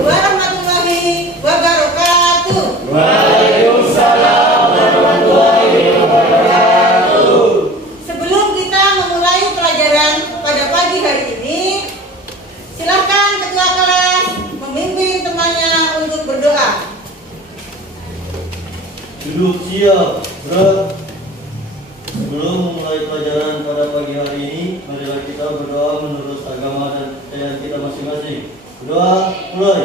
warahmatullahi wabarakatuh. Waalaikumsalam warahmatullahi wabarakatuh. Sebelum kita memulai pelajaran pada pagi hari ini, silakan ketua kelas memimpin temannya untuk berdoa. Duduk siap, berat. Sebelum memulai pelajaran pada pagi hari ini, marilah kita berdoa menurut agama dan kepercayaan kita masing-masing. Berdoa mulai.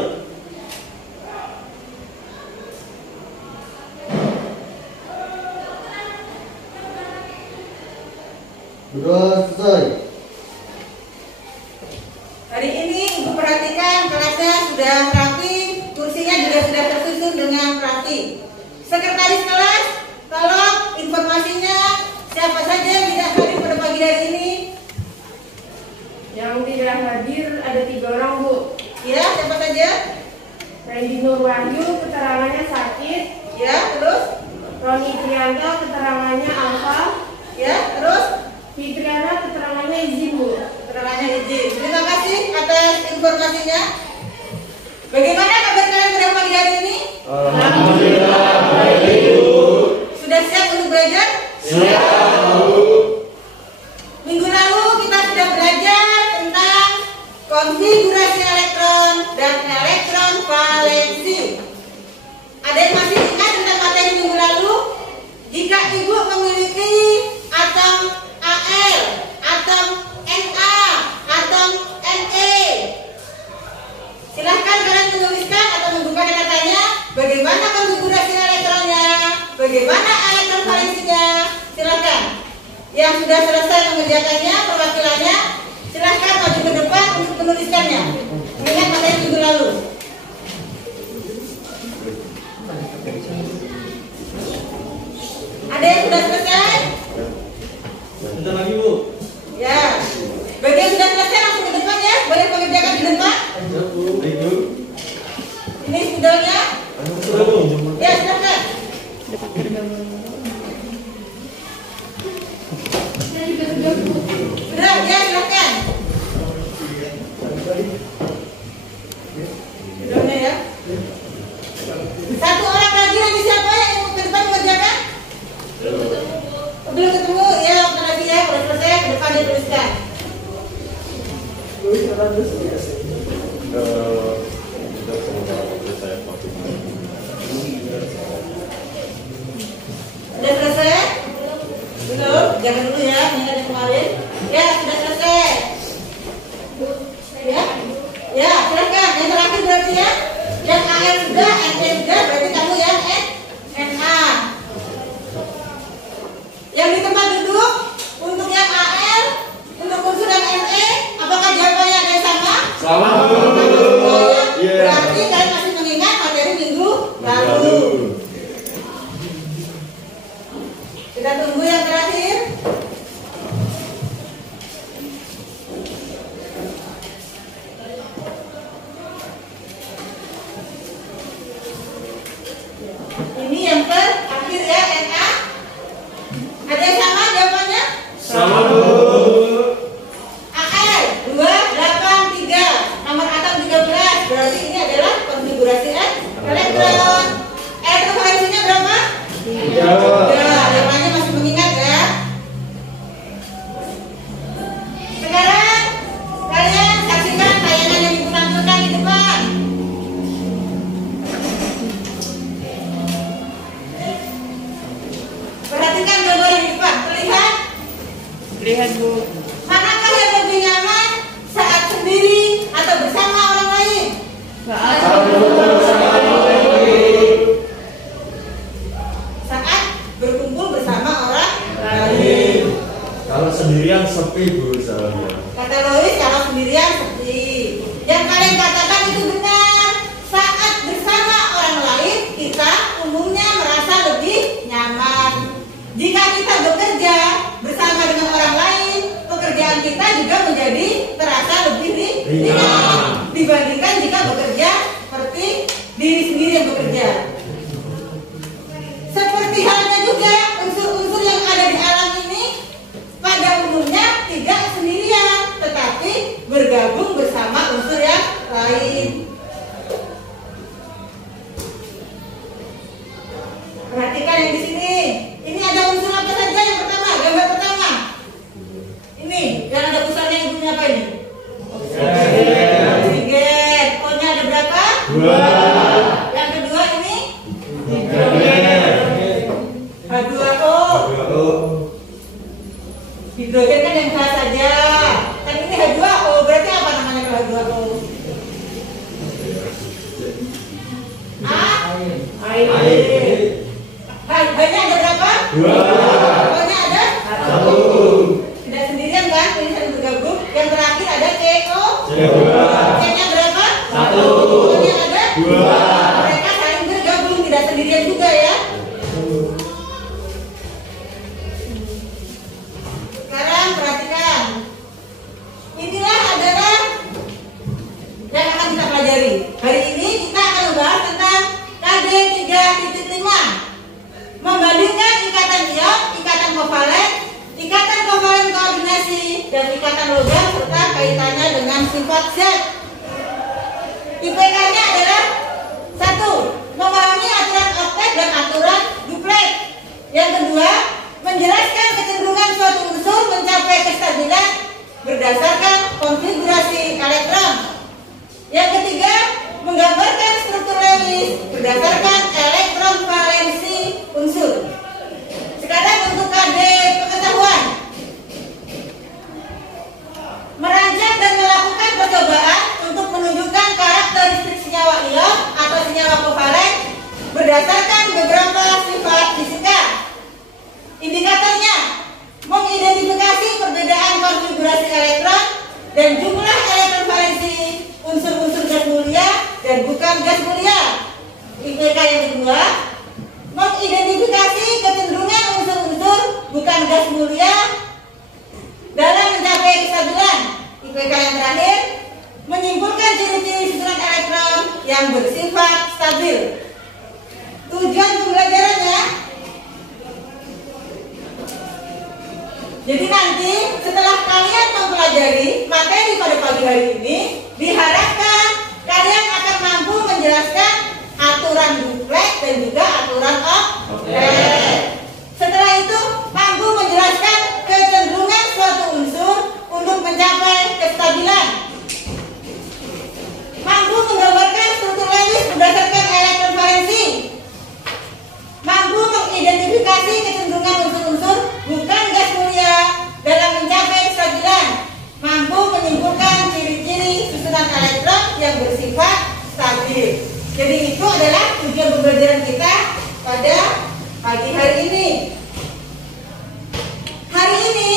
Berdoa selesai. Hari ini Ibu perhatikan kelasnya sudah rapi, kursinya juga sudah tersusun dengan rapi. Sekretaris kelas, tolong informasinya siapa saja yang tidak hadir pada pagi hari ini. Yang tidak hadir ada 3 orang, Bu. Ya, siapa saja? Randy Nur Wahyu, keterangannya sakit. Ya, terus? Roni Trianto, keterangannya alfa. Ya, terus? Fitriana, keterangannya izin, Bu. Keterangannya izin. Terima kasih atas informasinya. Bagaimana kabar kalian pada pagi hari ini? Alhamdulillah baik, Bu. Sudah siap untuk belajar? Siap, Bu. Minggu lalu kita sudah belajar tentang konfigurasi elektron dan elektron valensi. Ada yang masih ingat tentang materi minggu lalu? Jika Ibu memiliki atom Al, atom Na, atom Ne, silahkan kalian menuliskan atau membuka datanya bagaimana konfigurasi elektronnya, bagaimana elektron valensinya. Silahkan. Yang sudah selesai mengerjakannya, perwakilannya, silahkan maju ke depan untuk menuliskannya. Ingat materi minggu lalu. Ada yang sudah selesai? Sebentar lagi, Bu. Ya. Bagi yang sudah selesai langsung ke depan ya. Boleh mengerjakan di depan. Ayo. Ini spidolnya. Sudah, Bu. Ya, silahkan. Sudah, ya, silahkan. Spidolnya ya. Satu orang lagi nanti siapa yang mau ke depan mengerjakan? Belum ketemu, ya, lagi ya. Kalau selesai ke depan dituliskan. Sudah selesai? Belum? Jangan dulu ya, ingat yang kemarin. Ya, sudah selesai. Ya? Ya, silahkan. Yang terakhir berarti ya. Yang AL sudah, NE sudah, berarti kamu yang NA. Yang di tempat duduk, untuk yang AL, untuk unsur yang NE, apakah jawabannya ada yang sama? Sama, Bu. Berarti kalian masih mengingat materi minggu lalu. Kita tunggu yang terakhir. Ini yang terakhir ya, NA. Ada yang sama jawabannya? Sama, Bu. AL 283, nomor atom 13. Berarti ini adalah konfigurasi elektron. Elektron valensinya berapa? 3. Yang lainnya masih mengingat ya. Sekarang kalian saksikan tayangan yang Ibu tampilkan di depan. Perhatikan gambar yang di depan. Terlihat? Lihat, Bu. Manakah yang lebih nyaman saat sendiri atau bersama orang lain? Saat berkumpul bersama orang lain. Kalau sendirian sepi, Bu, soalnya. Kata Lois, kalau sendirian sepi. Yang kalian katakan itu benar. Saat bersama orang lain, kita umumnya merasa lebih nyaman. Jika kita bekerja bersama dengan orang lain, pekerjaan kita juga menjadi terasa lebih ringan dibandingkan jika bekerja seperti diri sendiri yang bekerja. Seperti halnya juga unsur-unsur yang ada di alam ini pada umumnya tidak sendirian, tetapi bergabung bersama unsur yang lain. Hidrogen kan yang H saja. Kan ini H2O, berarti apa namanya kalau H2O? Air. H-nya ada berapa? 2. O-nya ada? 1. Tidak sendirian kan? Ini saling bergabung. Yang terakhir ada CO. CO2. C-nya berapa? 1. O-nya ada? 2. Mereka saling bergabung, tidak sendirian juga ya. Sekarang perhatikan. Inilah adalah yang akan kita pelajari. Hari ini kita akan membahas tentang KD 3.5. Membandingkan ikatan ion, ikatan kovalen, ikatan kovalen koordinasi, dan ikatan logam serta kaitannya dengan sifat zat. IPK-nya adalah 1. Memahami aturan oktet dan aturan duplet. Yang kedua, menjelaskan kecenderungan suatu unsur mencapai kestabilan berdasarkan konfigurasi elektron. Yang ketiga, menggambarkan struktur Lewis berdasarkan elektron valensi unsur. Sekarang untuk KD pengetahuan. Merancang dan melakukan percobaan untuk menunjukkan karakteristik senyawa ion atau senyawa kovalen berdasarkan beberapa sifat fisika. Indikatornya mengidentifikasi perbedaan konfigurasi elektron dan jumlah elektron valensi unsur-unsur gas mulia dan bukan gas mulia. IPK yang kedua, mengidentifikasi kecenderungan unsur-unsur bukan gas mulia dalam mencapai kestabilan. IPK yang terakhir, menyimpulkan ciri-ciri susunan elektron yang bersifat stabil. Tujuan pembelajarannya, jadi nanti setelah kalian mempelajari materi pada pagi hari ini, diharapkan kalian akan mampu menjelaskan aturan duplet dan juga aturan oktet. Setelah itu mampu menjelaskan kecenderungan suatu unsur untuk mencapai kestabilan. Mampu menggambarkan struktur Lewis berdasarkan elektron valensi. Mampu mengidentifikasi kecenderungan unsur-unsur bukan gas mulia dalam mencapai kestabilan. Mampu menyimpulkan ciri-ciri susunan elektron yang bersifat stabil. Jadi itu adalah tujuan pembelajaran kita pada pagi hari ini. Hari ini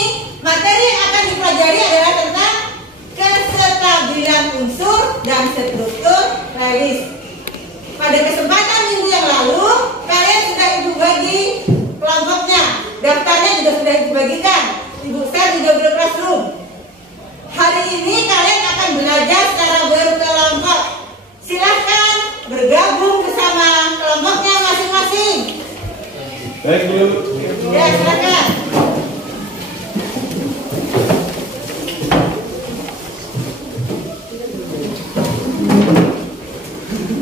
materi yang akan dipelajari adalah tentang kestabilan unsur dan struktur Lewis. Pada kesempatan minggu yang lalu, kalian sudah ibu bagi kelompoknya. Daftarnya juga sudah ibu bagikan. Ibu share di Google Classroom. Hari ini kalian akan belajar secara berkelompok. Silahkan bergabung bersama kelompoknya masing-masing. Baik, Bu. Ya, silakan.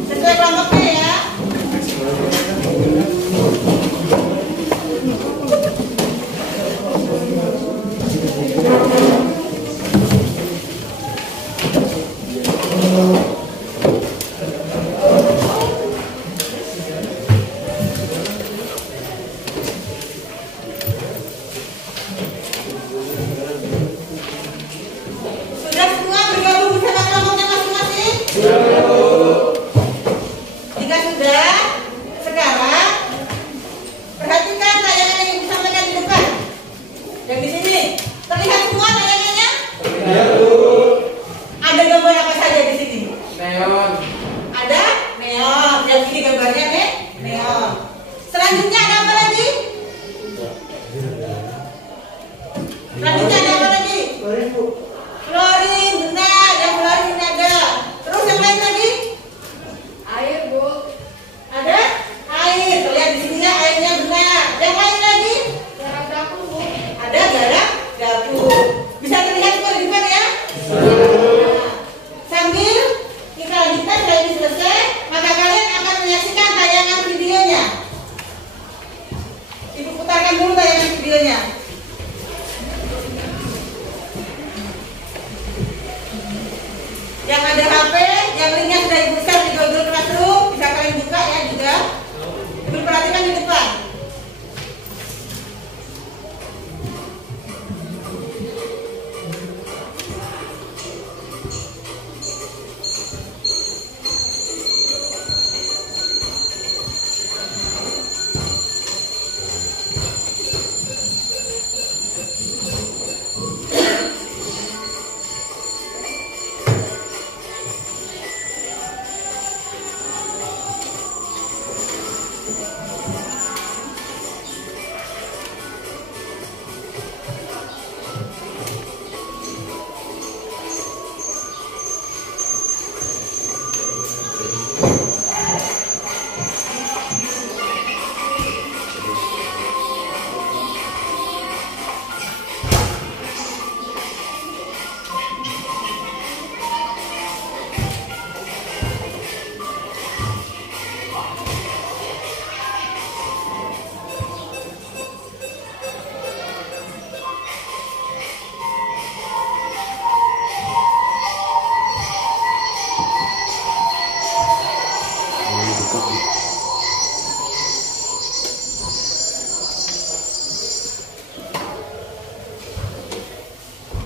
Sesuai kelompoknya ya.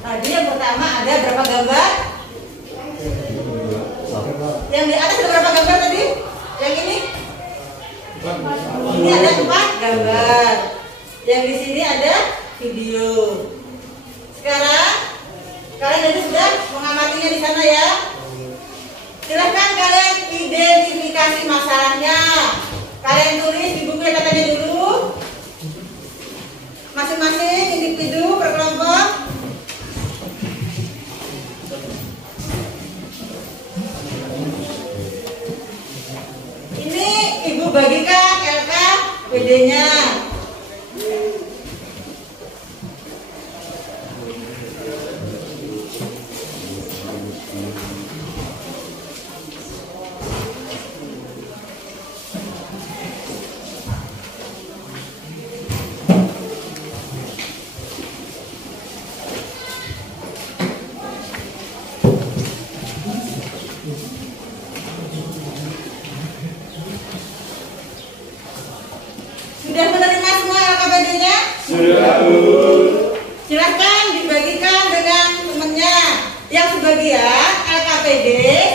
Tadi yang pertama ada berapa gambar? Yang di atas ada berapa gambar tadi? Yang ini? Ini ada 4 gambar. Yang di sini ada video. Sekarang kalian jadi sudah mengamatinya di sana ya. Silahkan kalian identifikasi masalahnya. Kalian tulis di buku catatannya dulu. Masing-masing individu per kelompok. Ini ibu bagikan LKPD-nya. Sudah menerima semua LKPD-nya? Sudah, Bu. Silahkan dibagikan dengan temannya. Yang sebagian LKPD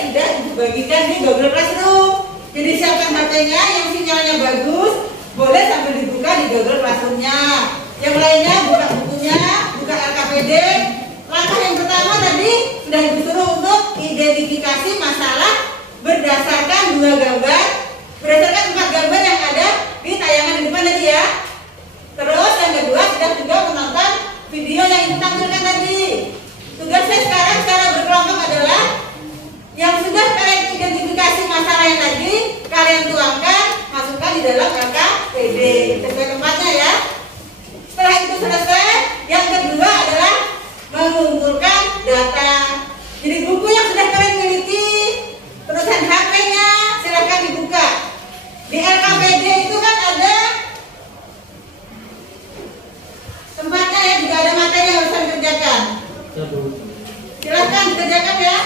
sudah dibagikan di Google Classroom. Jadi siapkan HP-nya yang sinyalnya bagus, boleh sambil dibuka di Google Classroom-nya. Yang lainnya buka bukunya, buka LKPD. Langkah yang pertama tadi sudah disuruh untuk identifikasi masalah berdasarkan 2 gambar, berdasarkan 4 gambar yang ada di tayangan di depan tadi ya. Terus yang kedua sudah juga menonton video yang ibu tampilkan tadi. Tugas saya sekarang secara berkelompok adalah yang sudah kalian identifikasi masalahnya tadi, kalian tuangkan, masukkan di dalam LKPD sesuai tempatnya ya. Setelah itu selesai, yang kedua adalah mengumpulkan data. Jadi buku yang sudah kalian miliki, terusan HP-nya silahkan dibuka. Di LKPD itu kan ada tempatnya ya, juga ada materi yang harus dikerjakan. Silahkan dikerjakan ya.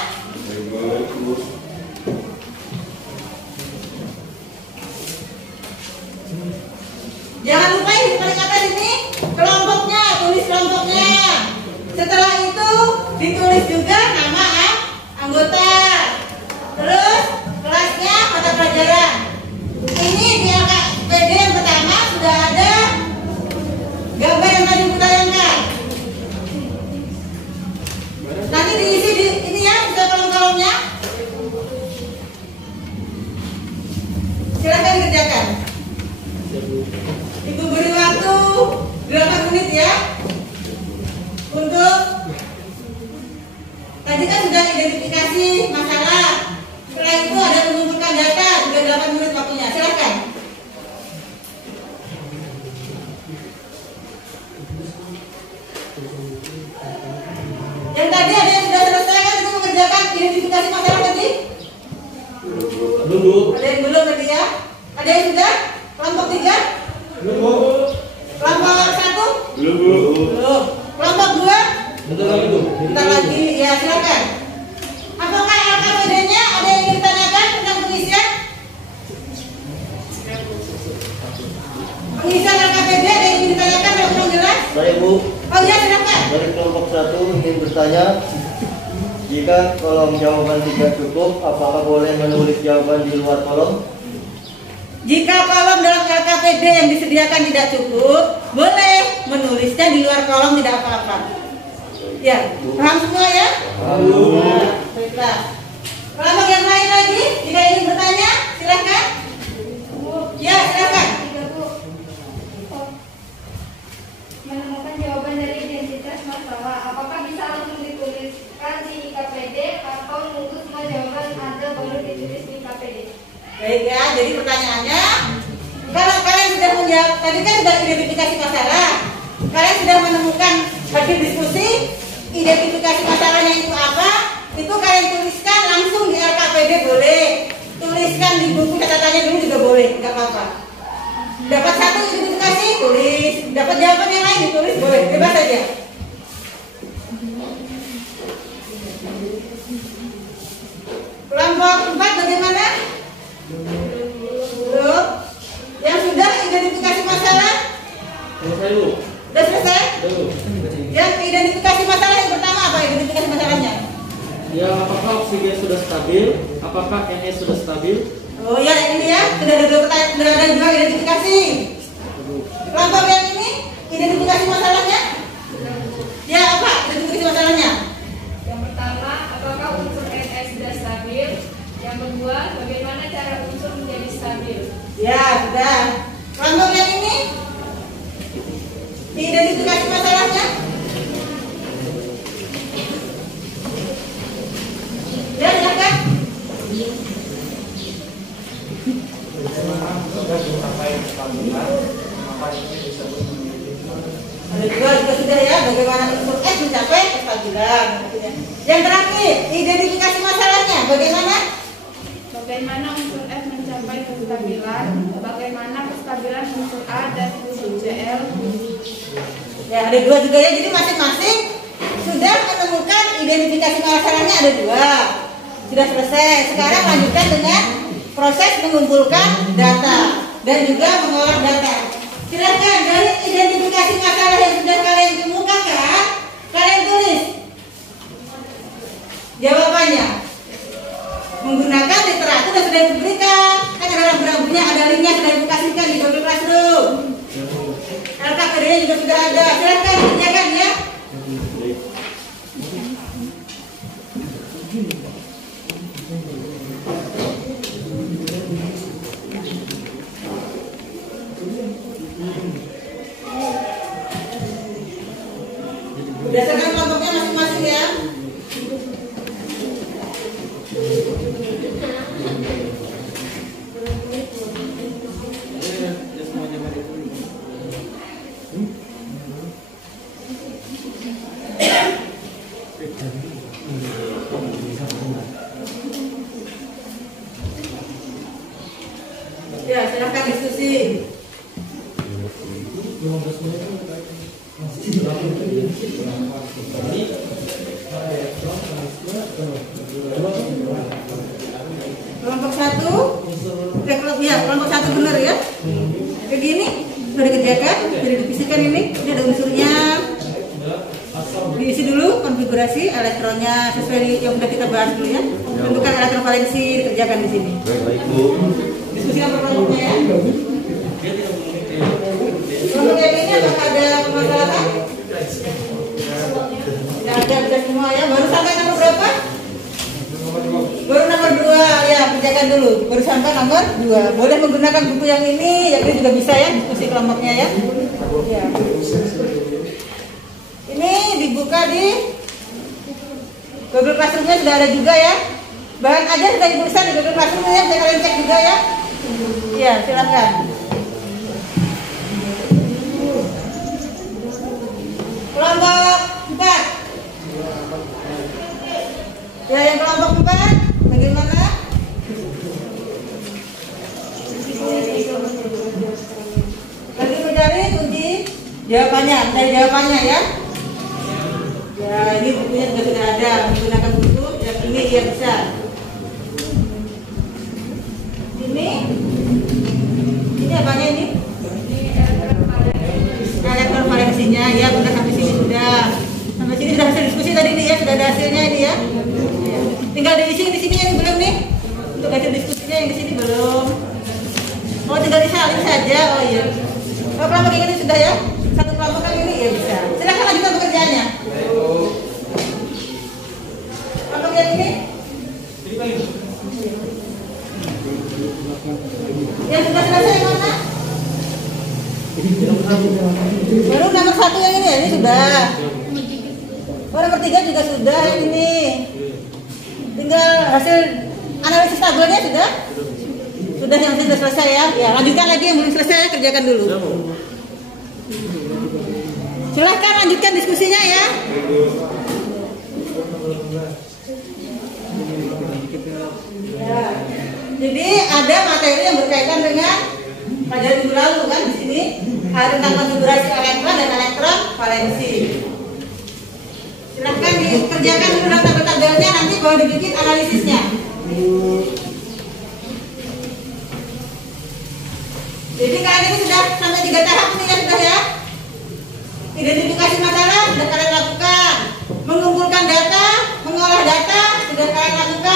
Jangan lupa di paling atas ini kelompoknya, tulis kelompoknya. Setelah itu ditulis juga nama anggota. Terus kelasnya, mata pelajaran. Ini di LKPD yang pertama sudah ada gambar yang tadi ditayangkan. Nanti diisi di ini ya, bisa kolom-kolomnya. Silakan dikerjakan. Ibu beri waktu 8 menit ya. Untuk tadi kan sudah identifikasi masalah. Setelah itu ada mengumpulkan data, juga 8 menit waktunya. Silakan. Yang tadi ada yang sudah selesai kan itu mengerjakan identifikasi masalah tadi? Belum. Ada yang belum tadi ya? Ada yang sudah? Kelompok 3? Belum. Kelompok 1? Belum, Bu. Belum. Kelompok 2? Bentar lagi, Bu. Bentar lagi, ya silakan. Apakah LKPD-nya ada yang ingin ditanyakan tentang pengisian? Pengisian LKPD ada yang ingin ditanyakan kalau kurang jelas? Baik, Bu. Oh iya, silakan. Dari kelompok 1 ingin bertanya, jika kolom jawaban tidak cukup, apakah boleh menulis jawaban di luar kolom? Jika kolom dalam LKPD yang disediakan tidak cukup, boleh menulisnya di luar kolom, tidak apa-apa. Ya, paham semua ya? Nah, baiklah. Kelompok yang lain lagi, jika ingin bertanya, silakan. Ya, silakan. Menemukan jawaban dari identitas masalah, apakah bisa langsung dituliskan di IKPD atau menunggu semua jawaban ada baru ditulis di IKPD? Baik ya, jadi pertanyaannya, kalau kalian sudah menjawab, tadi kan sudah identifikasi masalah, kalian sudah menemukan hasil diskusi, identifikasi masalahnya itu apa, itu kalian tuliskan langsung di LKPD boleh, tuliskan di buku catatannya dulu juga boleh, nggak apa-apa. Dapat satu identifikasi, tulis, dapat jawaban yang lain ditulis, boleh, bebas saja. Kelompok 4 bagaimana? Belum. Yang sudah identifikasi masalah? Selesai, Bu. Sudah selesai? Belum. Yang identifikasi masalah yang pertama oksigen sudah stabil, apakah NA sudah stabil? Oh iya, ini ya, sudah ada dua pertanyaan, sudah ada dua identifikasi. Kelompok yang ini, identifikasi masalahnya? Ya, apa identifikasi masalahnya? Yang pertama, apakah unsur Na sudah stabil? Yang kedua, bagaimana cara unsur menjadi stabil? Ya, sudah. Kelompok yang ini, identifikasi masalahnya? Ya, silakan. Ada dua juga sudah ya, bagaimana unsur S mencapai kestabilan. Yang terakhir, identifikasi masalahnya, bagaimana? Bagaimana unsur F mencapai kestabilan? Bagaimana kestabilan unsur A dan unsur Cl? Ya, ada dua juga ya, jadi masing-masing sudah menemukan identifikasi masalahnya ada dua. Sudah selesai. Sekarang lanjutkan dengan proses mengumpulkan data dan juga mengolah data. Silakan dari identifikasi masalah yang sudah kalian kemukakan, kalian tulis jawabannya menggunakan literatur yang sudah diberikan. Kan dalam berangnya ada linknya sudah dikasihkan di Google Classroom. LKPD-nya juga sudah ada. Silakan dikerjakan ya. Berdasarkan kelompoknya masing-masing ya. Ya, silakan diskusi. Kelompok satu, kelompok satu benar ya. Kayak gini, sudah dikerjakan, sudah divisikan ini, ini ada unsurnya. Diisi dulu konfigurasi elektronnya sesuai yang sudah kita bahas dulu ya. Tentukan elektron valensi, dikerjakan di sini. Baik Bu. Diskusikan per kelompoknya ya. Kelompok yang ini apakah ada permasalahan? Tidak ada, bisa semua ya. Baru sampai nomor berapa? Baru nomor 2 ya, kerjakan dulu. Baru sampai nomor 2. Boleh menggunakan buku yang ini, yang ini juga bisa ya, diskusi kelompoknya ya. Ya. Ini dibuka di Google Classroom-nya sudah ada juga ya. Bahan aja sudah dituliskan di Google Classroom-nya, bisa kalian cek juga ya. Iya, silakan. Kelompok 4. Ya, yang kelompok 4 bagaimana? Lagi mencari kunci jawabannya, mencari jawabannya ya. Ya, ini bukunya juga sudah ada, menggunakan buku yang ini ya bisa. Ini apanya ini? Elektron valensinya ya, benar sampai sini sudah. Sampai sini sudah hasil diskusi tadi nih ya, sudah ada hasilnya ini ya. Ya. Tinggal diisi di sini yang belum nih. Untuk hasil diskusinya yang di sini belum. Oh, tinggal disalin saja. Oh iya. Oh, kelompok ini sudah ya. Satu kelompok kan ini ya bisa. Silakan lanjutkan pekerjaannya. Kelompok yang ini. Yang sudah selesai mana? Baru nomor 1 yang ini ya, ini sudah. Oh, nomor 3 juga sudah yang ini. Tinggal hasil analisis tabelnya sudah. Sudah yang sudah selesai ya. Ya, lanjutkan lagi yang belum selesai, kerjakan dulu. Silahkan lanjutkan diskusinya ya. Ya. Jadi ada materi yang berkaitan dengan pelajaran minggu lalu kan di sini ada tentang konfigurasi elektron dan elektron valensi. Silahkan dikerjakan dulu tabel-tabelnya, nanti baru dibikin analisisnya. Jadi kalian ini sudah sampai 3 tahap ini ya sudah ya. Identifikasi masalah sudah kalian lakukan, mengumpulkan data, mengolah data sudah kalian lakukan.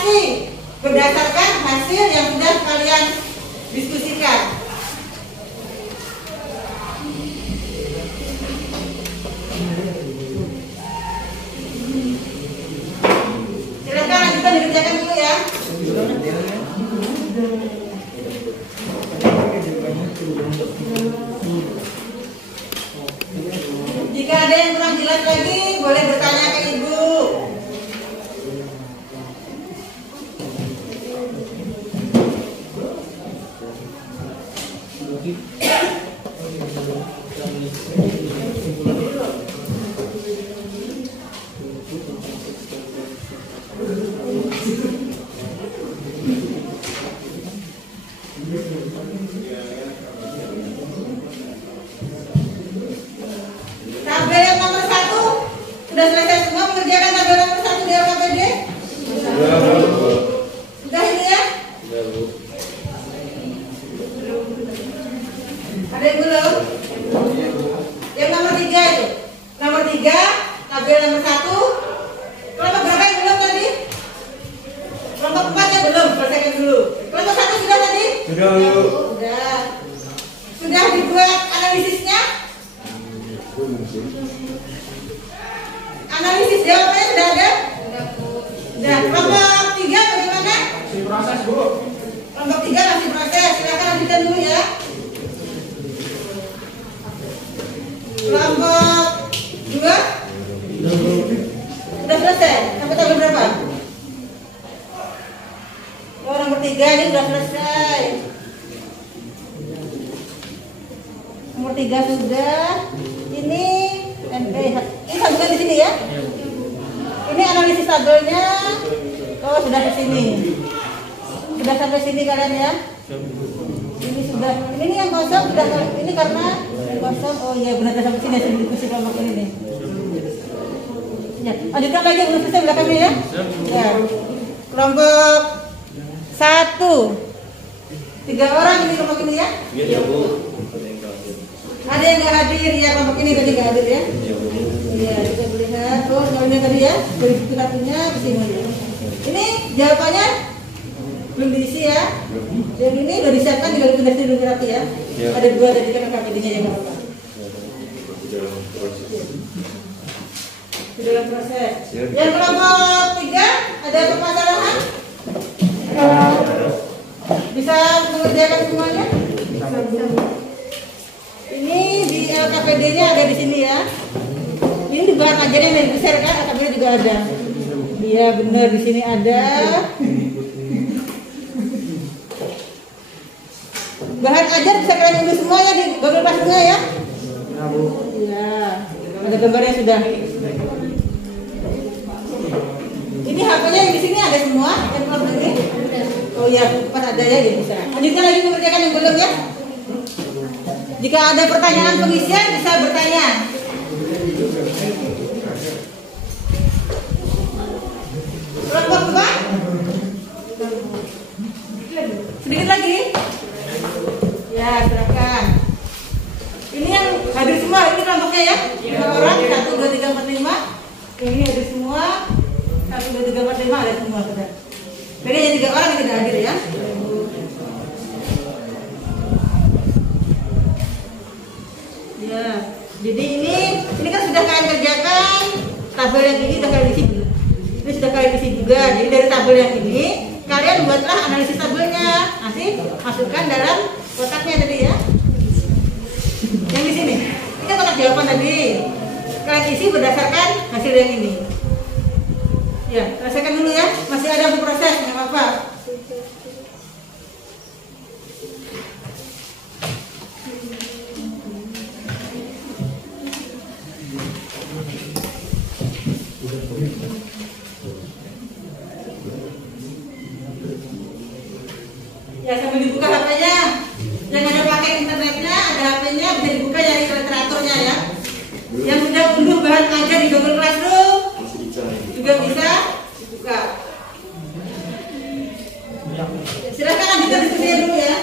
evaluasi berdasarkan hasil yang sudah kalian diskusikan. Silakan lanjutkan dikerjakan dulu ya. Jika ada yang kurang jelas lagi, boleh bertanya ke ibu. Tabel yang nomor 1 sudah selesai semua mengerjakan tabel nomor 1 di LKPD? Sudah ini ya? Ada yang belum? Yang nomor 3 itu. Nomor 3, tabel nomor 1. Kelompok berapa yang belum tadi? Kelompok 4 ya belum, selesaikan dulu. Kelompok 1 sudah tadi? Sudah. Sudah. Sudah dibuat analisisnya? Analisis jawabannya sudah ada? Sudah. Kelompok 3 bagaimana? Masih proses, Bu. Kelompok 3 masih proses. Silakan lanjutkan dulu ya. Kelompok 2 sudah selesai. Sampai tabel berapa? Oh, nomor 3 ini sudah selesai. Nomor 3 sudah. Ini tabelnya di sini ya. Ini analisis tabelnya. Oh, sudah ke sini. Sudah sampai sini kalian ya. Ini sudah. Ini yang kosong sudah. Ini karena kosong. Oh iya benar sampai sini sudah diskusi kelompok ini nih. Ya, lanjutkan lagi belum selesai belakangnya ya. Ya. Kelompok 1. 3 orang ini kelompok ini ya. Iya, Bu. Ada yang nggak hadir ya, kelompok ini tadi nggak hadir ya? Iya, kita melihat. Oh, ini tadi ya, dari kartunya kesini. Ini jawabannya belum diisi ya? Yang ini udah disiapkan juga sudah rapi ya? Ada 2 tadi kan KPD-nya yang apa? Di dalam proses. Yang kelompok 3 ada permasalahan? Bisa mengerjakan semuanya? Ini di LKPD-nya ada di sini ya. Ini di bahan ajarnya yang besar kan, LKPD juga ada. Iya benar di sini ada. Bahan ajar bisa kalian unduh semua ya di Google Classroom ya. Iya. Ada gambarnya sudah. Ini HP-nya yang di sini ada semua, yang belum ini. Oh iya, pas ada ya jadi bisa. Lanjutkan lagi mengerjakan yang belum ya. Jika ada pertanyaan pengisian bisa bertanya. Kelompok 2. Sedikit lagi. Ya, silakan. Ini yang hadir semua, ini kelompoknya ya. 5 orang, 1, 2, 3, 4, 5. Ini hadir semua. 1, 2, 3, 4, 5 ada semua sudah. Jadi hanya 3 orang yang tidak hadir ya. Ya, jadi ini kan sudah kalian kerjakan. Tabel yang ini sudah kalian isi. Ini sudah kalian isi juga. Jadi dari tabel yang ini kalian buatlah analisis tabelnya. Nanti masukkan dalam kotaknya tadi ya. Yang di sini. Ini kan kotak jawaban tadi. Kalian isi berdasarkan hasil yang ini. Ya, selesaikan dulu ya. Masih ada proses, nggak apa-apa. Ya, sambil dibuka HP-nya. Yang ada pakai internetnya, ada HP-nya, bisa dibuka dari literaturnya ya. Yang sudah unduh bahan ajar di Google Classroom juga bisa dibuka. Silakan lanjutkan diskusinya dulu ya.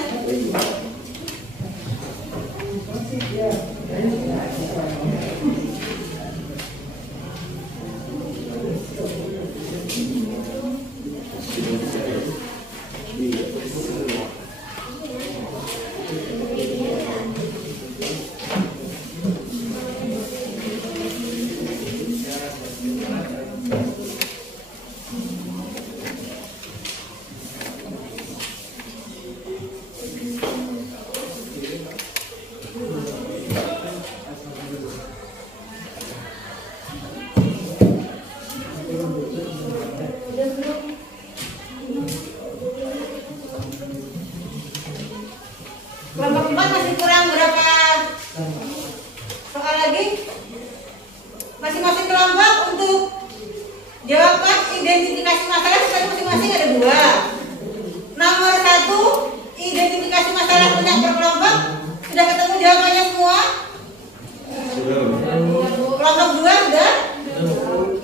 Kelompok 4 masih kurang berapa soal lagi? Masing-masing kelompok untuk jawaban identifikasi masalah sebanyak masing-masing ada 2. Nomor 1 identifikasi masalah punya per kelompok sudah ketemu jawabannya semua? Kelompok 2 sudah?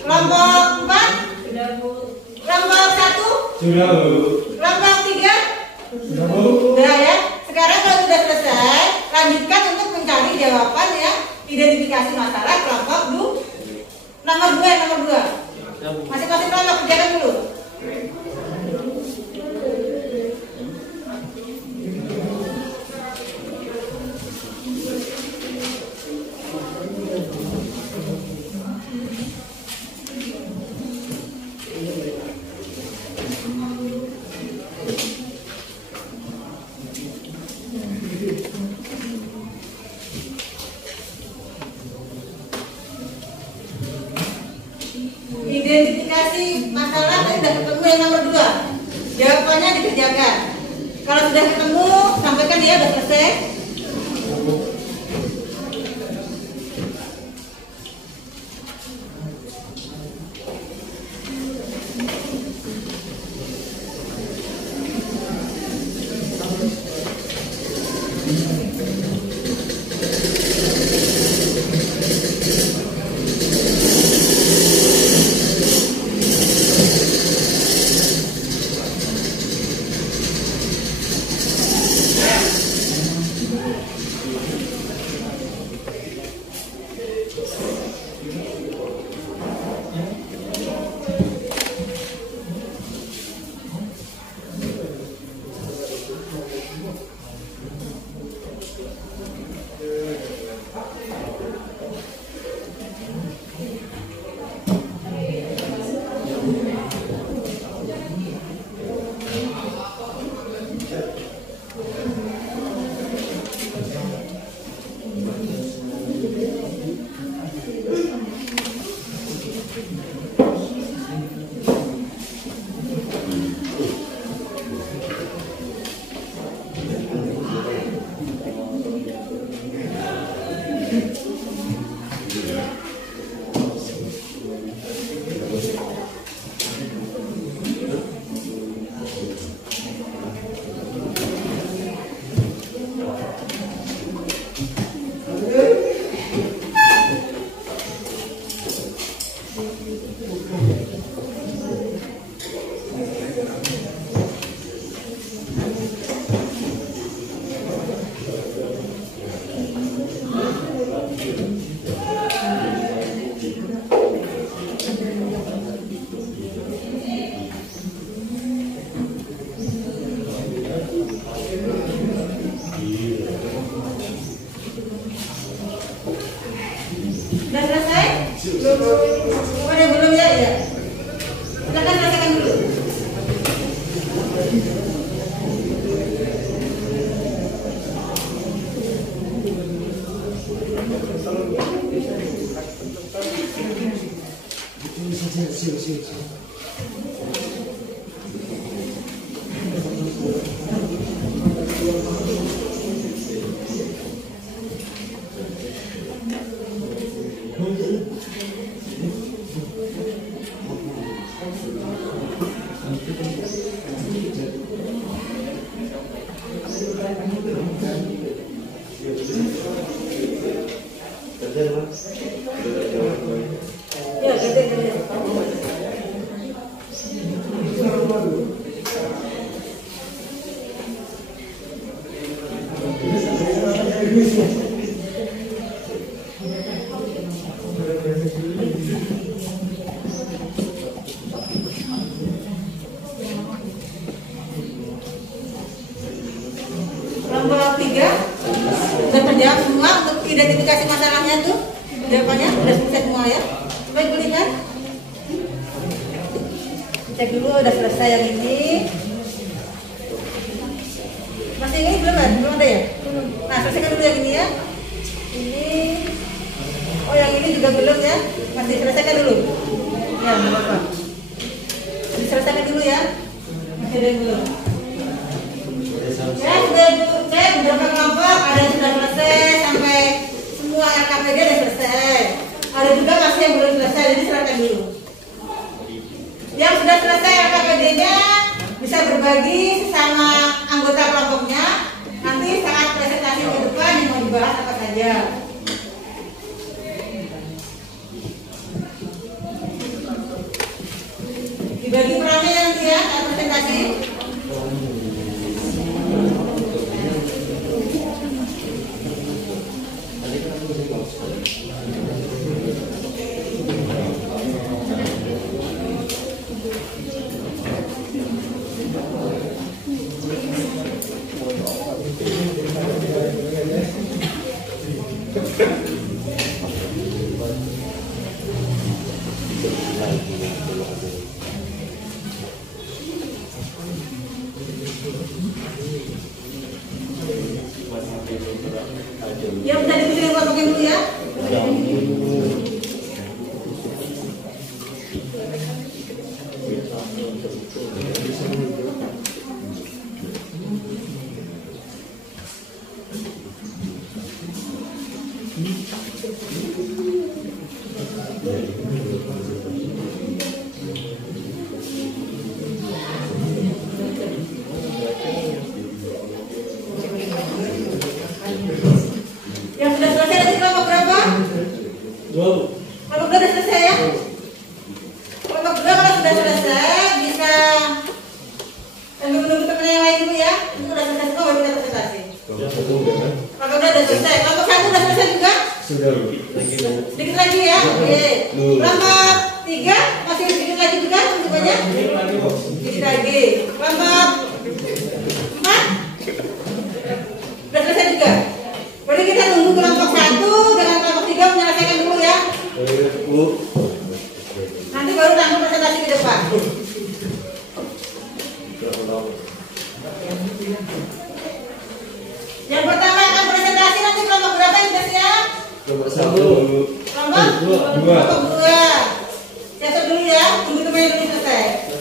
Kelompok 4? Kelompok 1? Sudah, Bu. Kelompok 3? Sudah, Bu. Sudah ya. Sekarang kalau sudah selesai, lanjutkan untuk mencari jawaban ya identifikasi masalah kelompok nomor 2. Masing-masing kelompok kerjakan dulu. Identifikasi masalah tadi sudah ketemu yang nomor 2. Jawabannya dikerjakan. Kalau sudah ketemu, sampaikan dia sudah selesai. Sudah selesai? Oh, ada belum ya? Ya. Silakan selesaikan dulu. Ya, ganti. Kelompok 3 sudah terjawab semua untuk identifikasi masalahnya tuh. Jawabannya sudah selesai semua ya. Baik, Bu lihat. Cek dulu udah selesai yang ini. Masih ini belum ada? Belum ada ya? Nah, selesaikan dulu yang ini ya. Ini. Oh, yang ini juga belum ya. Masih selesaikan dulu. Ya, nggak apa-apa. Diselesaikan dulu ya. Masih ada yang belum. Ya, sudah Bu. Cek berapa kelompok yang belum selesai, jadi silakan dulu. Yang sudah selesai LKPD-nya bisa berbagi sesama anggota kelompoknya. Nanti saat presentasi ke depan yang mau dibahas apa saja. Dibagi perannya nanti ya saat presentasi. Ya bisa dipilih kelompoknya dulu ya. Yang sudah selesai nanti kelompok berapa? Kelompok 2 sudah selesai ya? Kelompok 2 kalau sudah selesai bisa sambil menunggu teman yang lain dulu ya. Itu sudah selesai semua baru kita presentasi. Kelompok 2 sudah selesai. Kelompok 1 sudah selesai juga? Sedikit lagi ya. Oke. Kelompok 3 masih sedikit lagi juga banyak? Sedikit lagi. Kelompok 4 sudah selesai juga? Boleh kita tunggu kelompok 1 dengan kelompok 3 menyelesaikan dulu ya. Nanti baru langsung presentasi ke depan. Yang pertama akan presentasi nanti kelompok berapa yang sudah siap? Kelompok 2. Siap dulu ya, tunggu teman yang dulu selesai.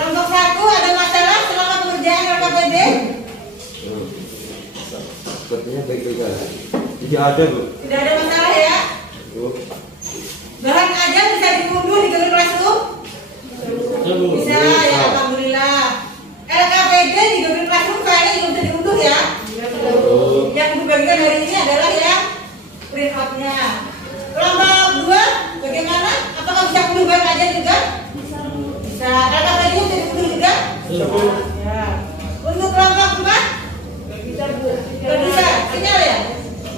Kelompok 1 ada masalah selama pengerjaan LKPD? Sepertinya baik-baik aja. Tidak ada, Bu. Tidak ada masalah ya? Bahan aja bisa diunduh di Google Classroom? Bisa ya, alhamdulillah. LKPD di Google Classroom kayaknya juga bisa diunduh ya? Yang dibagikan hari ini adalah yang print out-nya. Kelompok 2 bagaimana? Apakah bisa unduh bahan aja juga? Bisa. LKPD bisa diunduh juga? Ya. Untuk kelompok 4? Tidak bisa. Sinyal ya?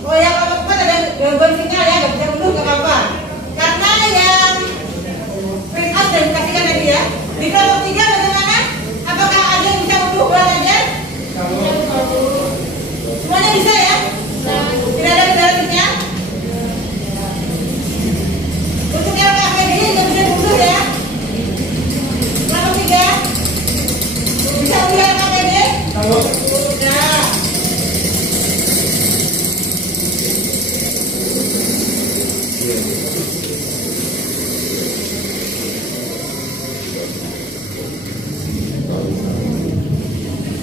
Oh ya, kelompok 4 ada gangguan sinyal ya, nggak bisa unduh nggak apa-apa. Karena yang print out dan dikasihkan tadi ya. Di kelompok 3 bagaimana? Apakah ada yang bisa unduh bahan aja? Semuanya bisa ya? Tidak ada kendala sinyal? Untuk LKPD nggak bisa diunduh ya? Kelompok 3 bisa unduh LKPD? Sudah.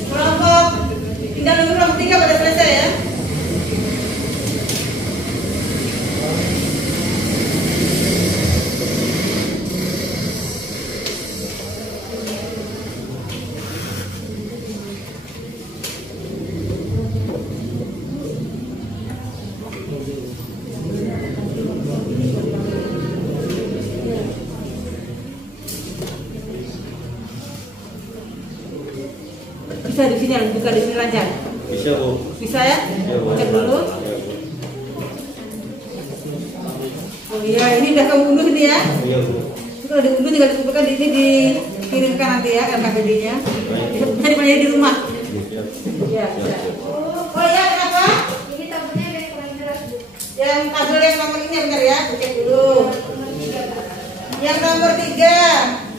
Kelompok tinggal nunggu kelompok 3 pada selesai ya. Bisa di sini, buka di sini lancar. Bisa, Bu. Bisa ya? Cek dulu. Oh iya, ini udah kamu unduh ini ya? Iya, Bu. Itu udah diunduh, tinggal dikumpulkan di sini, dikirimkan nanti ya LKPD-nya. Bisa dipelajari di rumah. Iya. Oh iya, kenapa? Ini tabelnya ada yang kurang jelas, Bu. Yang tabel yang nomor ini bentar ya, cek dulu. Yang nomor 3.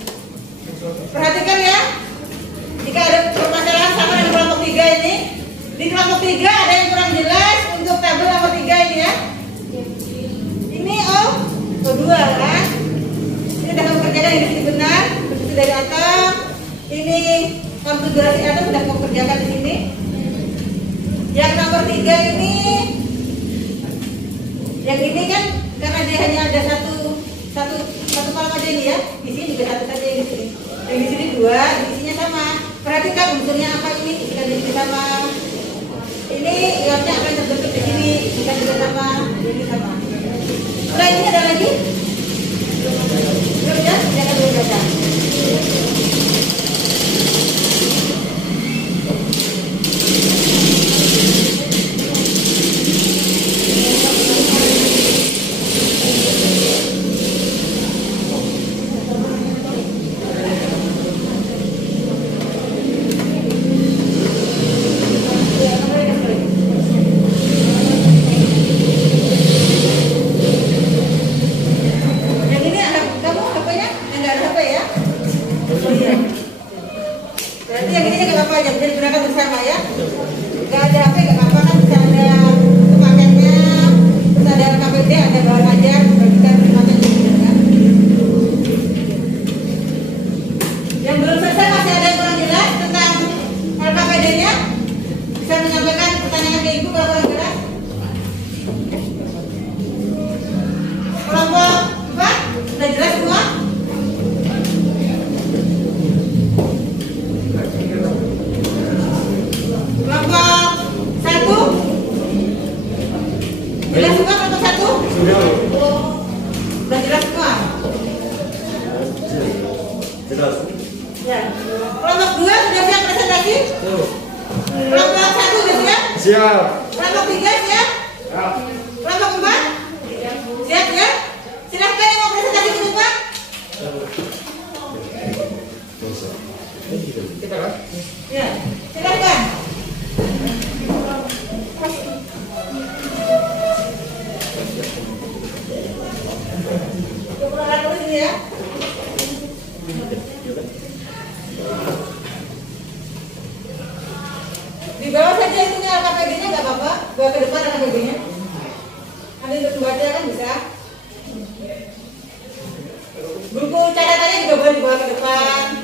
Perhatikan ya. Jika ada permasalahan sama dengan kelompok 3 ini, di kelompok 3 ada yang kurang jelas untuk tabel nomor 3 ini ya. Ini O2 kan. Ini sudah kamu kerjakan yang di sini benar, posisi dari atom. Ini konfigurasi atom sudah kamu kerjakan di sini. Yang nomor 3 ini, yang ini kan karena dia hanya ada satu kolom aja ini ya. Di sini juga satu saja yang di sini. Yang di sini 2, isinya sama. Perhatikan unsurnya apa ini, jika di sini sama. Ini iotnya akan terbentuk di sini, jika juga sama, ini sama. Setelah ini ada lagi? Belum ya? Jangan dulu baca. Yang ini kamu HP-nya yang nggak ada HP ya? Oh iya. Berarti yang ini nggak apa-apa aja, bisa digunakan bersama ya. Nggak ada HP nggak apa-apa kan, bisa ada paketnya, terus ada KPD, ada bahan ajar, kita dimakan juga kan. Yang belum selesai masih ada yang kurang jelas tentang LKPD-nya, bisa menyampaikan pertanyaan ke ibu kalau kurang jelas. Kelompok 4 sudah jelas semua? Kelompok 1 jelas semua kelompok 1? Sudah jelas semua? Jelas. Ya. Kelompok 2 sudah siap presentasi? Kelompok 1 sudah siap? Siap. Kelompok 3 siap? Kelompok 4? Siap ya? Silahkan yang mau presentasi ke depan. Kita kan? Ya, silahkan. Kebenaran dulu ini ya. Di bawah saja itunya LKPD-nya nggak apa-apa. Bawa ke depan LKPD-nya. Nanti untuk membaca kan bisa. Buku catatannya juga boleh dibawa ke depan.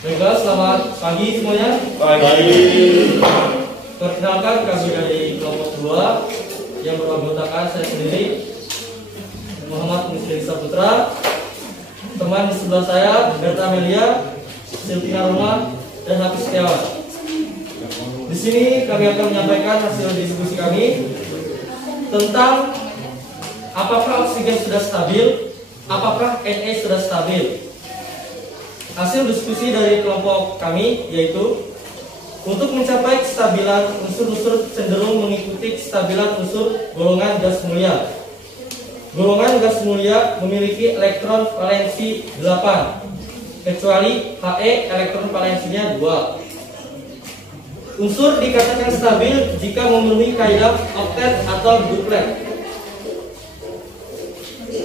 Baiklah, selamat pagi semuanya. Pagi. Perkenalkan, kami dari kelompok 2 yang beranggotakan saya sendiri, Muhammad Muslim Saputra. Teman di sebelah saya, Berta Amelia, Silvina Roma, dan Hafiz Setiawan. Di sini kami akan menyampaikan hasil diskusi kami tentang apakah oksigen sudah stabil, apakah Na sudah stabil. Hasil diskusi dari kelompok kami yaitu untuk mencapai kestabilan unsur-unsur cenderung mengikuti kestabilan unsur golongan gas mulia. Golongan gas mulia memiliki elektron valensi 8, kecuali He elektron valensinya 2. Unsur dikatakan stabil jika memenuhi kaidah oktet atau duplet.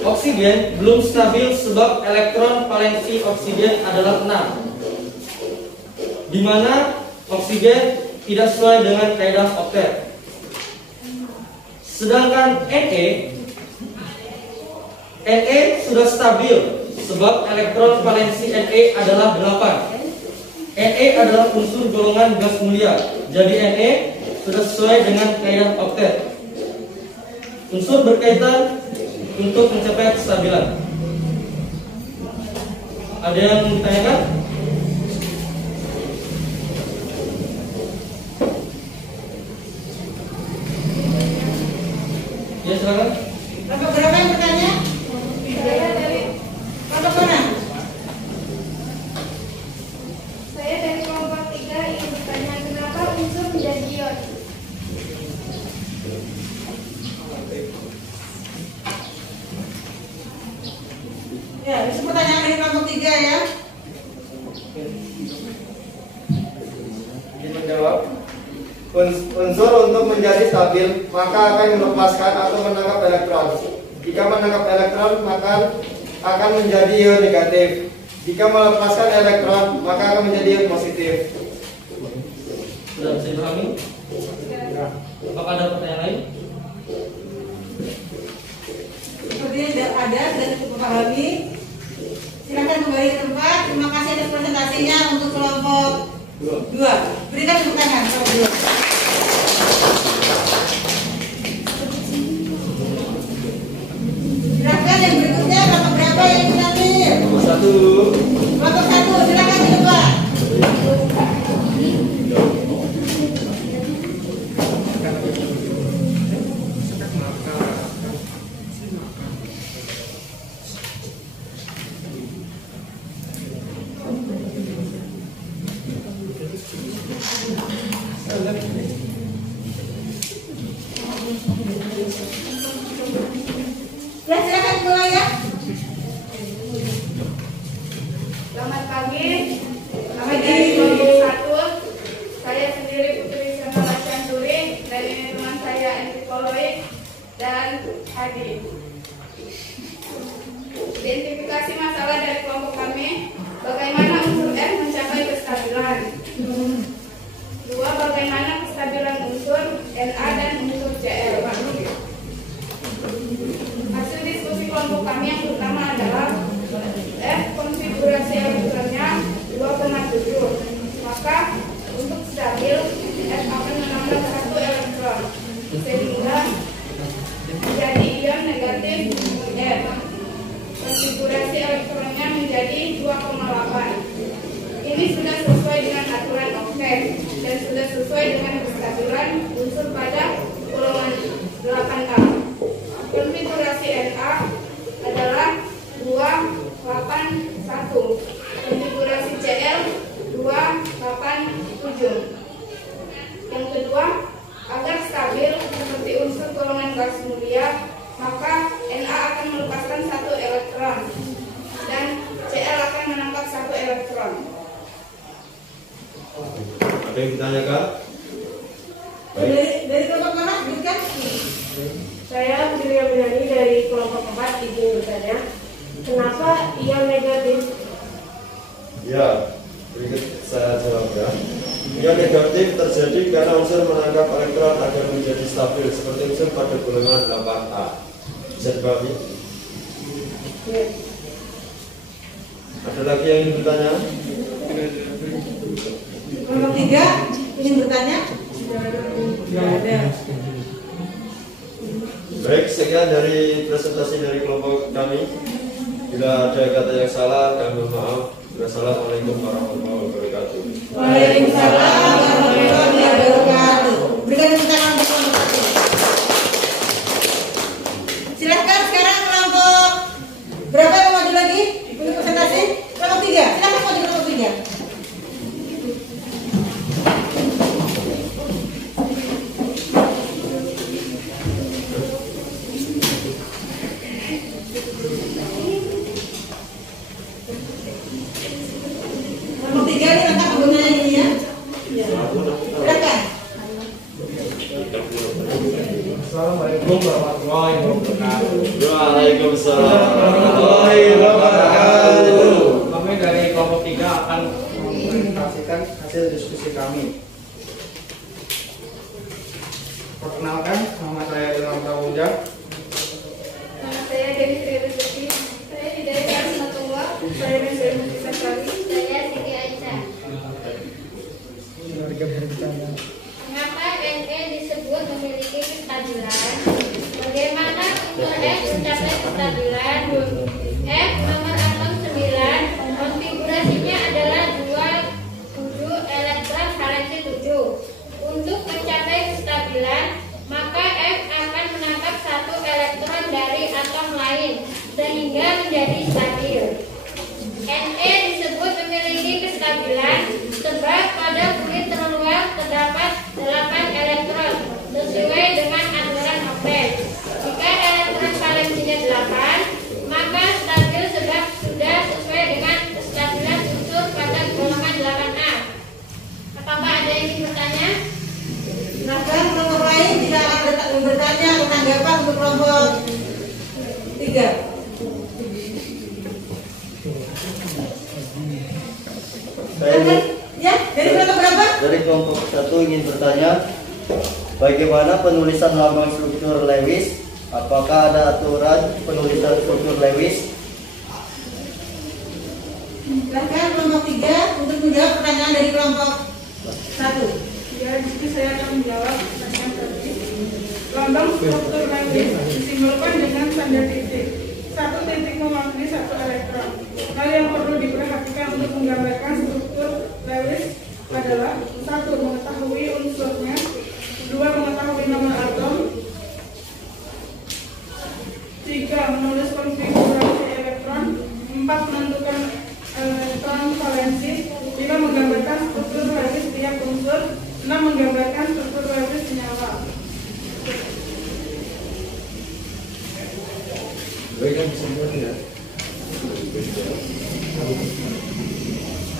Oksigen belum stabil sebab elektron valensi oksigen adalah 6, di mana oksigen tidak sesuai dengan kaidah oktet. Sedangkan Na sudah stabil sebab elektron valensi Na adalah 8. Na adalah unsur golongan gas mulia, jadi Na sudah sesuai dengan kaidah oktet. Unsur berkaitan untuk mencapai kestabilan. Ada yang ditanyakan? Ya, silakan. Kelompok berapa yang bertanya? Saya dari Kelompok mana? kelompok 3 ingin bertanya kenapa unsur menjadi ion. Ya, itu pertanyaan dari kelompok 3 ya. unsur untuk menjadi stabil, maka akan melepaskan atau menangkap elektron. Jika menangkap elektron, maka akan menjadi ion negatif. Jika melepaskan elektron, maka akan menjadi ion positif. Sudah bisa dipahami? Apakah ada pertanyaan lain? Sepertinya tidak ada, sudah cukup memahami. Silakan kembali ke tempat. Terima kasih atas presentasinya untuk kelompok 2. Berikan tepuk tangan kelompok 2. Silakan yang berikutnya kelompok berapa yang diambil? Nomor 1. Kelompok 1, silakan di depan. Ya, silakan mulai ya. Selamat pagi. Selamat Dari pagi. kelompok 1, saya sendiri Putri Senala Canturi, dan ini teman saya Enti Poloik dan Adi. Identifikasi masalah dari kelompok kami, bagaimana unsur F mencapai kestabilan. 2. Bagaimana kestabilan unsur Na dan unsur Cl. Hasil diskusi kelompok kami yang pertama adalah F konfigurasi elektronnya 2,7. Maka untuk stabil F akan menambah 1 elektron sehingga menjadi ion negatif F. Konfigurasi elektronnya menjadi 2,8. Ini sudah sesuai dengan aturan oktet dan sudah sesuai dengan kestabilan unsur pada golongan 8K. Konfigurasi Na adalah 281. Konfigurasi Cl 287. Yang kedua, agar stabil seperti unsur golongan gas mulia, maka Na akan melepaskan 1 elektron dan Cl akan menangkap 1 elektron. Ada yang ditanyakan? Baik. Dari kelompok mana? Berikan. Saya Putri Yamiani dari kelompok 4 izin bertanya, kenapa ion negatif? Ya, berikut saya jawab ya. Ion negatif terjadi karena unsur menangkap elektron agar menjadi stabil seperti unsur pada golongan 8A. Bisa dipahami? Ya. Ada lagi yang ingin bertanya? Kelompok 3 ingin bertanya? Tidak ada. Baik, sekian dari presentasi dari kelompok kami. Bila ada kata yang salah, kami mohon maaf. Wassalamualaikum warahmatullahi wabarakatuh. Waalaikumsalam warahmatullahi wabarakatuh. Berikan tepuk tangan untuk kelompok 1. Silakan sekarang kelompok berapa yang maju lagi untuk presentasi? Kelompok 3. Silakan maju kelompok 3. Kelompok 3 ini lengkap penggunanya ini ya. Silakan. Assalamualaikum warahmatullahi wabarakatuh. Waalaikumsalam warahmatullahi wabarakatuh. Kami dari kelompok 3 akan mempresentasikan hasil diskusi kami. Perkenalkan, nama saya Ilham Pramudia. Nama saya Dewi Sri Rezeki. Saya Hidayah Karismatullah. Saya Mesir Mukisa Kali. Saya Siti Aisyah. Mengapa Ne disebut memiliki kestabilan? Bagaimana unsur F mencapai kestabilan? F nomor atom 9, konfigurasinya adalah 27 elektron valensi 7. Untuk mencapai kestabilan, maka F akan menangkap 1 elektron dari atom lain sehingga menjadi stabil. Ne disebut Ya, dari kelompok berapa? Dari kelompok 1 ingin bertanya, bagaimana penulisan lambang struktur Lewis? Apakah ada aturan penulisan struktur Lewis? Silahkan kelompok 3 untuk menjawab pertanyaan dari kelompok 1. Ya, jadi saya akan menjawab pertanyaan tadi. Lambang struktur Lewis disimbolkan dengan tanda titik. Satu titik mewakili satu elektron. Hal yang perlu diperhatikan untuk menggambarkan struktur Lewis adalah: 1. Mengetahui unsurnya, 2. Mengetahui nomor atom, 3. Menulis konfigurasi elektron, 4. Menentukan elektron valensi, 5. Menggambarkan struktur Lewis tiap unsur, 6. Menggambarkan struktur Lewis senyawa. Berikan kesimpulan ya.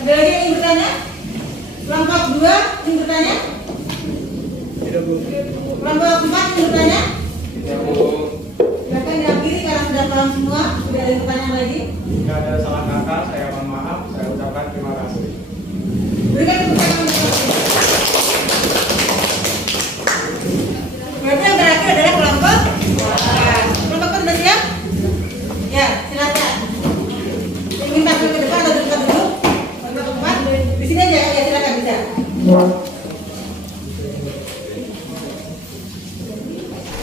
Ada lagi yang ingin bertanya? Kelompok 2 ingin bertanya? Tidak, Bu. Kelompok 4 ingin bertanya? Tidak, Bu. Silakan diakhiri karena sudah paham semua. Sudah ada pertanyaan lagi? Jika ada salah kata, saya mohon maaf. Saya ucapkan terima kasih. Berikan pertanyaan untuk berarti yang terakhir adalah kelompok 4. Kelompok 4 sudah siap? Ya, silakan. Ingin tampil ke depan atau dekat dulu? Kelompok 4 di sini aja ya, silakan bisa.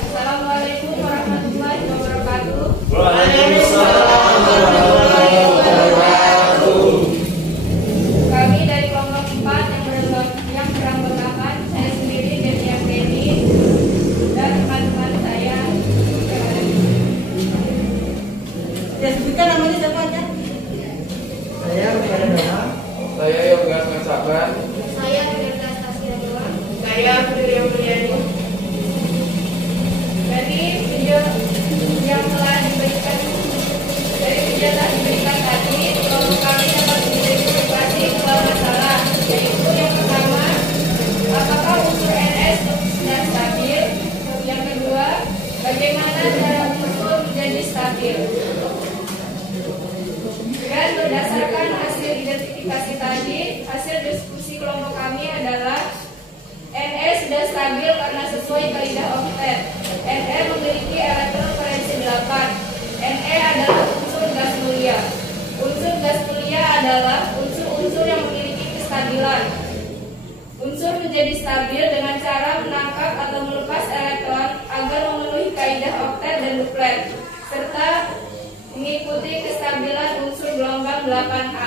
Assalamualaikum warahmatullahi wabarakatuh. Waalaikumsalam warahmatullahi wabarakatuh. Kami dari kelompok 4 yang beranggotakan saya sendiri dan Deni dan teman-teman saya. Ya, sebutkan namanya siapa aja? Saya Rufana Dona. Saya Yoga Sabar. Saya Firda Stasia Doang. Saya Priya Mulyani. Dari video yang telah diberikan tadi, kelompok kami dapat mengidentifikasi dua masalah, yaitu yang pertama, apakah unsur NS sudah stabil? Yang kedua, bagaimana cara unsur menjadi stabil? Dan berdasarkan hasil identifikasi tadi, hasil diskusi kelompok kami adalah NS sudah stabil karena sesuai kaidah oktet. Ne memiliki elektron valensi 8. Ne adalah unsur gas mulia. Unsur gas mulia adalah unsur-unsur yang memiliki kestabilan. Unsur menjadi stabil dengan cara menangkap atau melepas elektron agar memenuhi kaidah oktet dan duplet, serta mengikuti kestabilan unsur gelombang 8H.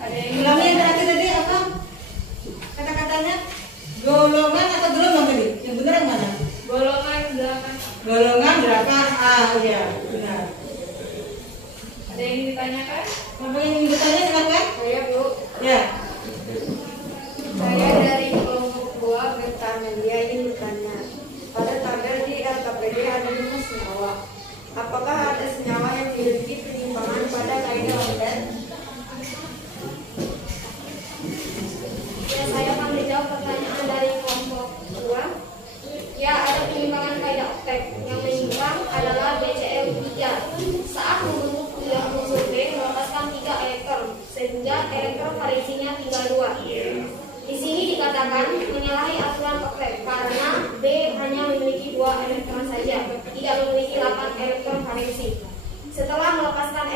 Ada yang Ulangnya yang terakhir tadi apa? Kata-katanya golongan atau gelombang tadi? Yang benar yang mana? golongan 8H. Golongan 8A, ya benar. Ada yang ditanyakan? Siapa yang ingin bertanya silakan? Saya Bu. Ya. Saya dari kelompok 2 bertanya. Dia ingin bertanya. Pada tabel di LKPD ada 5 senyawa. Apakah ada senyawa yang memiliki penyimpangan pada kaidah oktet? Ya, saya akan menjawab pertanyaan dari kelompok 2. Ya, ada penyimpangan kaidah oktet. Yang menyimpang adalah BCl3. Saat membentuk kuliah unsur B melepaskan 3 elektron, sehingga elektron valensinya tinggal 2. Di sini dikatakan menyalahi aturan oktet karena B hanya memiliki 2 elektron saja, tidak memiliki 8 elektron valensi. Setelah melepaskan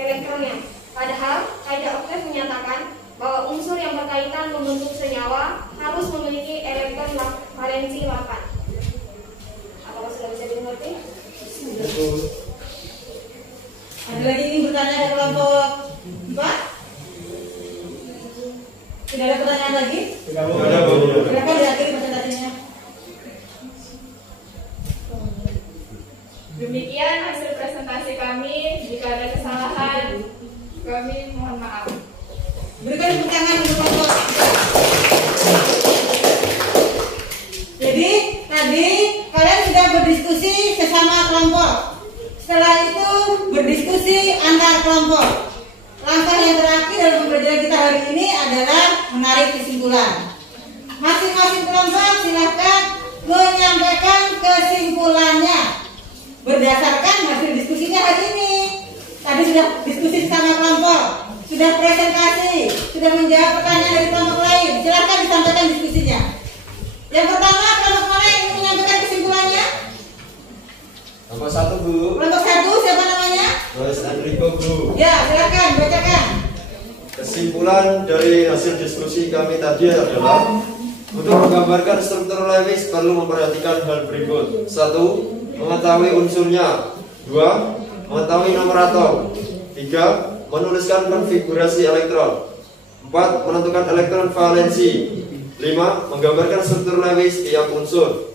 elektronnya, padahal kaidah oktet menyatakan bahwa unsur yang berkaitan membentuk senyawa harus memiliki elektron valensi 8. Apakah sudah bisa dimengerti? Ada lagi ingin bertanya dari kelompok 4? Tidak ada pertanyaan lagi? Tidak, Bu. Tidak ada, Bu. Silakan diakhiri presentasinya. Demikian hasil presentasi kami. Jika ada kesalahan, kami mohon maaf. Berikan tepuk tangan untuk kelompok. Jadi tadi kalian sudah berdiskusi sesama kelompok. Setelah itu berdiskusi antar kelompok. Langkah yang terakhir dalam pembelajaran kita hari ini adalah menarik kesimpulan. Masing-masing kelompok silakan menyampaikan kesimpulannya berdasarkan hasil diskusinya hari ini. Tadi sudah diskusi sama kelompok. sudah presentasi, sudah menjawab pertanyaan dari kelompok lain. Silakan disampaikan diskusinya. Yang pertama, kelompok mana yang ingin menyampaikan kesimpulannya? Kelompok 1, Bu. Kelompok 1, siapa namanya? Luis Enrico, Bu. Ya, silakan bacakan. Kesimpulan dari hasil diskusi kami tadi adalah untuk menggambarkan struktur Lewis perlu memperhatikan hal berikut. 1. Mengetahui unsurnya. 2. Mengetahui nomor atom. 3. Menuliskan konfigurasi elektron. 4. Menentukan elektron valensi. 5. Menggambarkan struktur Lewis tiap unsur.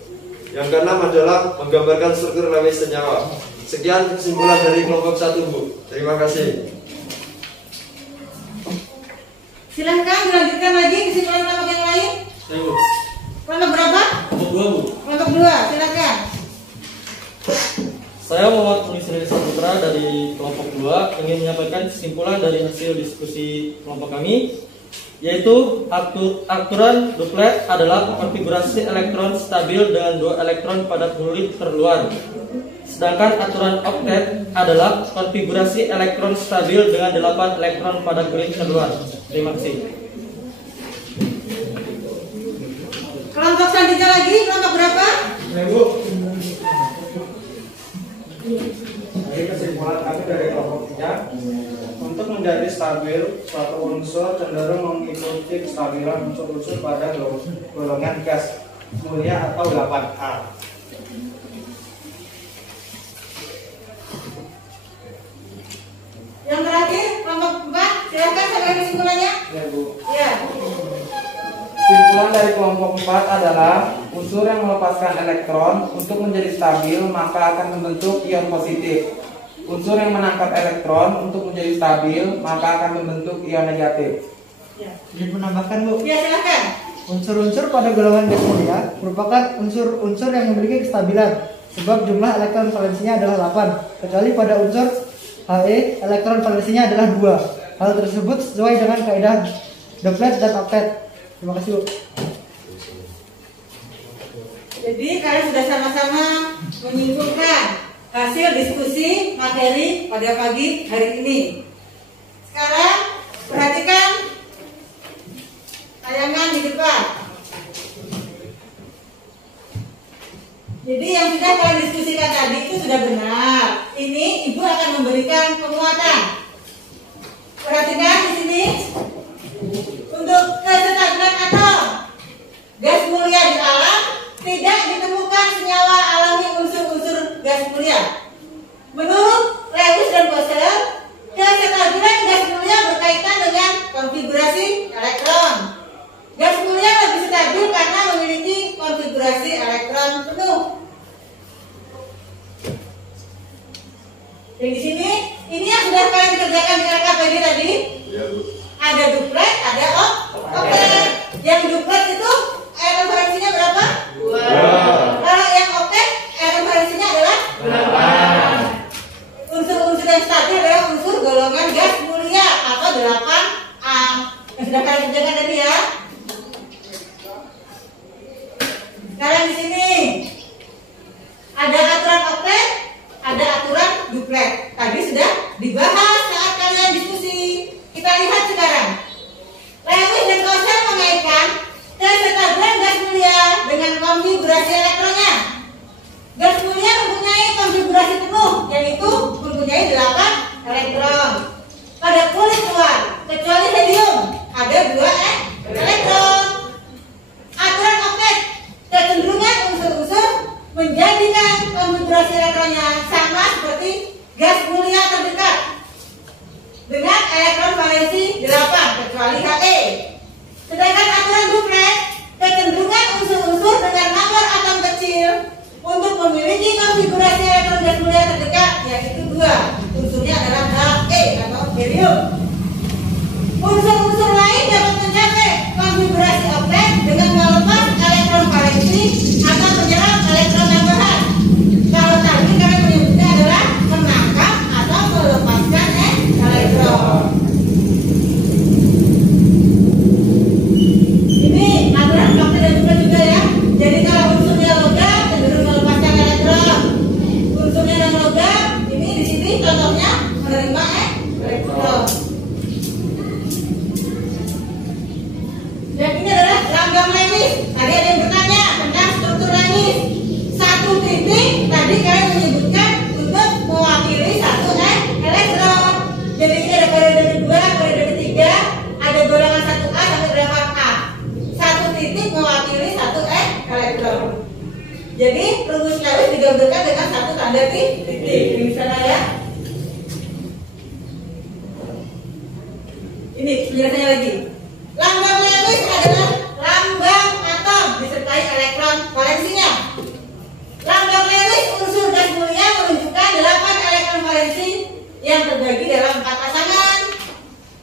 Yang keenam adalah menggambarkan struktur Lewis senyawa. Sekian kesimpulan dari kelompok 1, Bu. Terima kasih. Silahkan dilanjutkan lagi kesimpulan kelompok yang lain. Saya, Bu. Kelompok berapa? Kelompok 2, Bu. Kelompok 2, silakan. Saya Muhammad Muslim Saputra dari kelompok 2 ingin menyampaikan kesimpulan dari hasil diskusi kelompok kami, yaitu aturan duplet adalah konfigurasi elektron stabil dengan 2 elektron pada kulit terluar. Sedangkan aturan oktet adalah konfigurasi elektron stabil dengan 8 elektron pada kulit terluar. Terima kasih. Kelompok selanjutnya lagi, kelompok berapa? Bu. Jadi kesimpulan kami dari kelompok 3, untuk menjadi stabil, suatu unsur cenderung mengikuti kestabilan unsur-unsur pada golongan gas mulia atau 8A. Yang terakhir, kelompok 4, silakan sampai kesimpulannya. Ya, Bu. Ya. Kesimpulan dari kelompok 4 adalah unsur yang melepaskan elektron untuk menjadi stabil maka akan membentuk ion positif. Unsur yang menangkap elektron untuk menjadi stabil maka akan membentuk ion negatif. Ya. Ingin menambahkan, Bu. Ya, silakan. Unsur-unsur pada golongan gas mulia merupakan unsur-unsur yang memiliki kestabilan sebab jumlah elektron valensinya adalah 8, kecuali pada unsur He elektron valensinya adalah 2. Hal tersebut sesuai dengan kaidah duplet dan oktet. Terima kasih, Bu. Jadi kalian sudah sama-sama menyimpulkan hasil diskusi materi pada pagi hari ini. Sekarang perhatikan tayangan di depan. Jadi yang sudah kalian diskusikan tadi itu sudah benar. Ini Ibu akan memberikan penguatan. Perhatikan di sini. Untuk kestabilan atom gas mulia di alam tidak ditemukan senyawa alami unsur-unsur gas mulia. Menurut Lewis dan Boser, kestabilan gas mulia berkaitan dengan konfigurasi elektron. Gas mulia lebih stabil karena memiliki konfigurasi elektron penuh. Jadi di sini, ini yang sudah kalian kerjakan di RKPD tadi. Ya, Bu. Ada duplet, ada oktet. Yang duplet itu elektron valensinya berapa? 2. Kalau yang oktet elektron valensinya adalah 8. Unsur-unsur yang stabil adalah unsur golongan gas mulia atau 8A. Yang sudah kalian kerjakan tadi ya. Sekarang di sini ada aturan oktet, ada aturan duplet. Tadi sudah dibahas saat kalian diskusi. Kita lihat sekarang. Lewis dan Boser mengaitkan kestabilan gas mulia dengan konfigurasi elektronnya. Gas mulia mempunyai konfigurasi penuh, yaitu mempunyai 8 elektron. Pada kulit luar, kecuali helium, ada 2 elektron. Aturan oktet, kecenderungan unsur-unsur menjadikan konfigurasi elektronnya sama seperti gas mulia terdekat dengan elektron valensi 8 kecuali He. Sedangkan aturan duplet, kecenderungan unsur-unsur dengan nomor atom kecil untuk memiliki konfigurasi elektron gas mulia terdekat yaitu 2. Unsurnya adalah He atau helium. Unsur-unsur lain dapat mencapai konfigurasi oktet dengan melepas elektron valensi atau menyerap elektron tambahan. Kalau tadi kalian menyebutnya adalah menangkap atau melepaskan elektron. Ini aturan oktet dan duplet juga ya. Jadi kalau unsurnya logam cenderung melepaskan elektron. Unsurnya non logam, ini di sini contohnya menerima elektron. Tadi ada yang bertanya tentang struktur langit. Satu titik tadi kalian menyebutkan untuk mewakili satu elektron. Jadi ini ada periode kedua, periode ketiga, ada golongan 1A sampai berapa A. Satu titik mewakili satu elektron. Jadi rumus Lewis digambarkan dengan satu tanda titik di sana ya. Ini penjelasannya lagi. Lambang Lewis adalah lambang atom disertai elektron valensinya. Lambang Lewis unsur gas mulia menunjukkan 8 elektron valensi yang terbagi dalam 4 pasangan.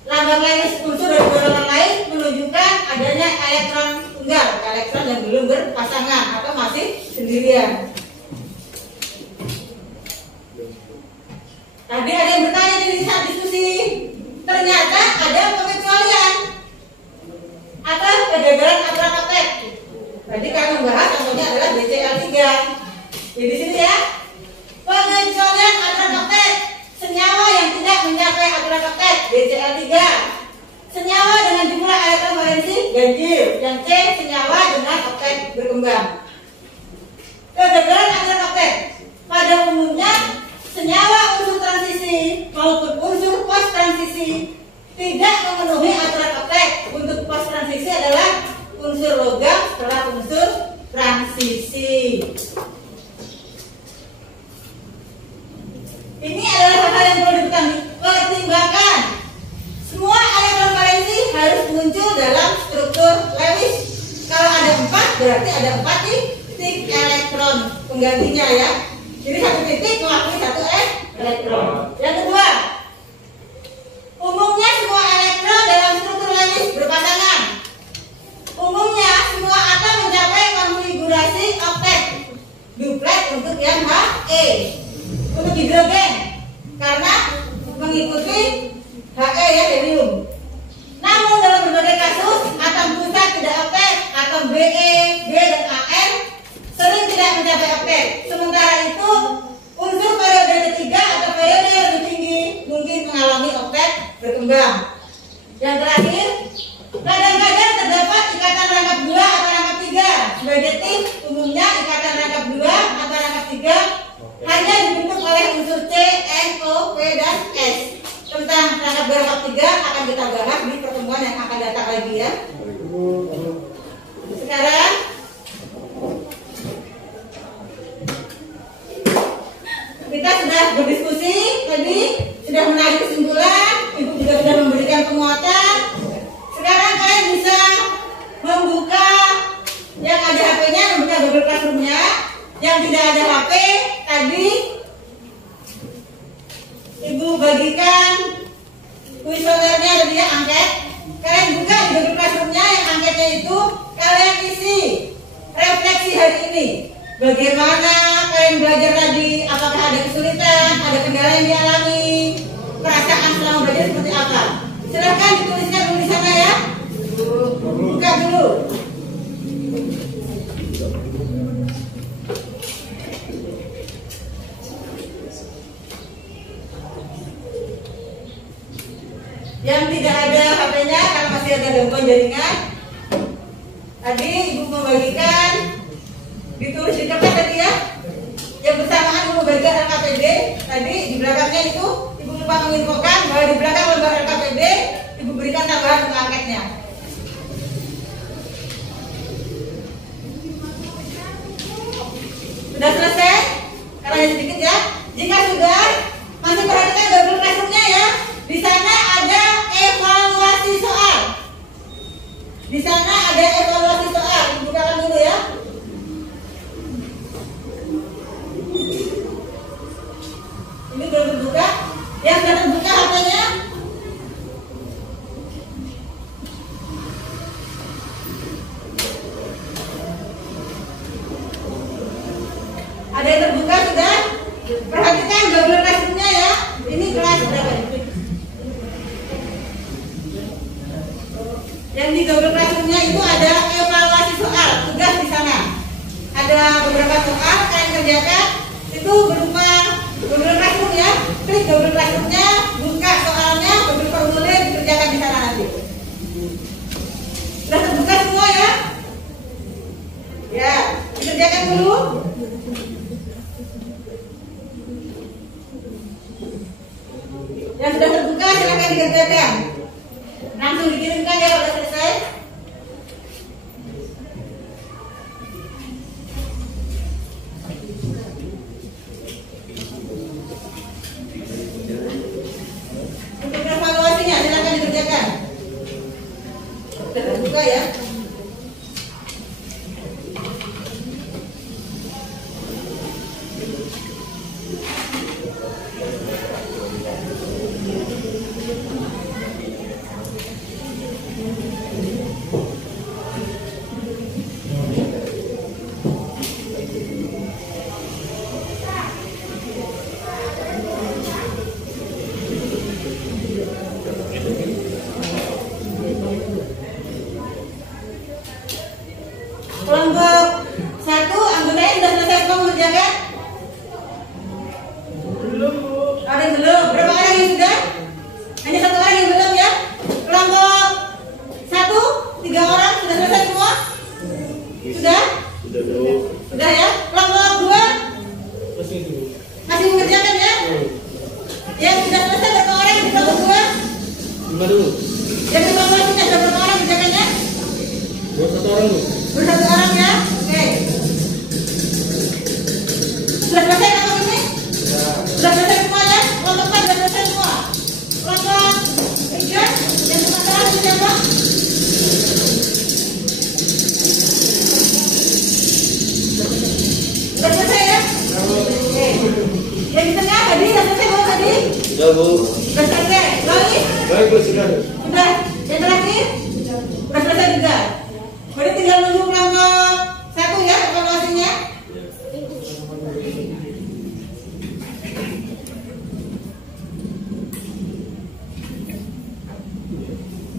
Lambang Lewis unsur dari golongan lain menunjukkan adanya elektron tunggal, elektron yang belum berpasangan atau masih sendirian. Tadi ada yang bertanya di saat diskusi. Ternyata ada pengecualian atau kegagalan atrak-atrak. Tadi kami membahas contohnya adalah BCl3. Jadi di sini ya, pengecualian atrak-atrak senyawa yang tidak mencapai atrak-atrak BCl3. Senyawa dengan jumlah elektron valensi ganjil. Yang C senyawa dengan oktet berkembang. Kegagalan atrak-atrak pada umumnya senyawa unsur transisi maupun unsur post transisi tidak memenuhi aturan oktet. Untuk post transisi adalah unsur logam setelah unsur transisi. Ini adalah hal yang perlu dipertimbangkan. Semua elektron valensi harus muncul dalam struktur Lewis. Kalau ada 4 berarti ada 4 titik elektron penggantinya ya. Jadi satu titik mewakili satu elektron. Yang kedua, umumnya semua elektron dalam struktur Lewis berpasangan. Umumnya semua atom mencapai konfigurasi oktet. Duplet untuk yang He. Untuk hidrogen karena mengikuti He ya, helium. Namun dalam berbagai kasus atom pusat tidak oktet, atom Be, B dan An sering tidak mencapai oktet. Sementara itu unsur periode ketiga atau periode yang lebih tinggi mungkin mengalami oktet berkembang. Yang terakhir, kadang-kadang terdapat ikatan rangkap 2 atau rangkap 3. Sebagai tip, umumnya ikatan rangkap 2 atau rangkap 3 hanya dibentuk oleh unsur C, N, O, P, dan S. Tentang rangkap 2 rangkap 3 akan kita bahas di pertemuan yang akan datang lagi ya. Sekarang kita sudah berdiskusi tadi, sudah menarik kesimpulan, Ibu juga sudah memberikan penguatan. Sekarang kalian bisa membuka yang ada HP-nya, membuka Google Classroom-nya. Yang tidak ada HP tadi Ibu bagikan kuesionernya tadi ya, angket. Kalian buka di Google Classroom-nya, yang angketnya itu kalian isi refleksi hari ini. Bagaimana kalian belajar tadi? Apakah ada kesulitan, ada kendala yang dialami? Perasaan selama belajar seperti apa? Silahkan dituliskan dulu di sana ya. Buka dulu. Yang tidak ada HP-nya karena masih ada gangguan jaringan, tadi Ibu membagikan ditulis di kertas tadi ya. Yang bersamaan Ibu bagikan LKPD tadi di belakangnya itu Ibu lupa menginfokan bahwa di belakang lembar LKPD Ibu berikan tambahan untuk angketnya. Sudah selesai? Karena hanya sedikit ya. Jika sudah, masih perhatikan Google Classroom-nya ya. Di sana ada evaluasi soal. Di sana ada evaluasi soal. Bukakan dulu ya. Ini belum terbuka. Yang sudah terbuka HP-nya. Ada yang terbuka sudah? Perhatikan Google Classroom-nya ya. Ini kelas berapa ini? Yang di Google Classroom-nya itu ada evaluasi soal, tugas di sana. Ada beberapa soal kalian kerjakan. Itu berupa Google Classroom ya. Klik Google Classroom-nya, buka soalnya, Google formulir, dikerjakan di sana nanti. Sudah terbuka semua ya? dikirimkan dulu. Yang sudah terbuka silakan dikerjakan. Langsung dikirimkan ya kalau selesai. Untuk evaluasinya silakan dikerjakan. Sudah terbuka ya. Kelompok 1 anggotanya sudah selesai semua mengerjakan? Belum, Bu. Ada yang belum? Berapa orang yang sudah? Hanya 1 orang yang belum ya? Kelompok 1, 3 orang sudah selesai semua? Sudah? Sudah ya? Kelompok 2? Masih mengerjakan ya? Yang sudah selesai berapa orang di kelompok 2? 5 dulu. Yang evaluasinya sudah berapa orang kerjakannya? 1 orang dulu. 1 orang ya? Oke. Sudah selesai kelompok ini? Sudah selesai semua ya? Kelompok 4 sudah selesai semua. Kelompok 3 yang sementara itu siapa? Sudah selesai ya? Oke. Yang di tengah tadi sudah selesai belum tadi? Sudah, Bu. Sudah selesai. Lagi? Baik, Bu, sudah. Sudah. Yang terakhir? Sudah selesai juga. Berarti tinggal nunggu kelompok 1 ya evaluasinya.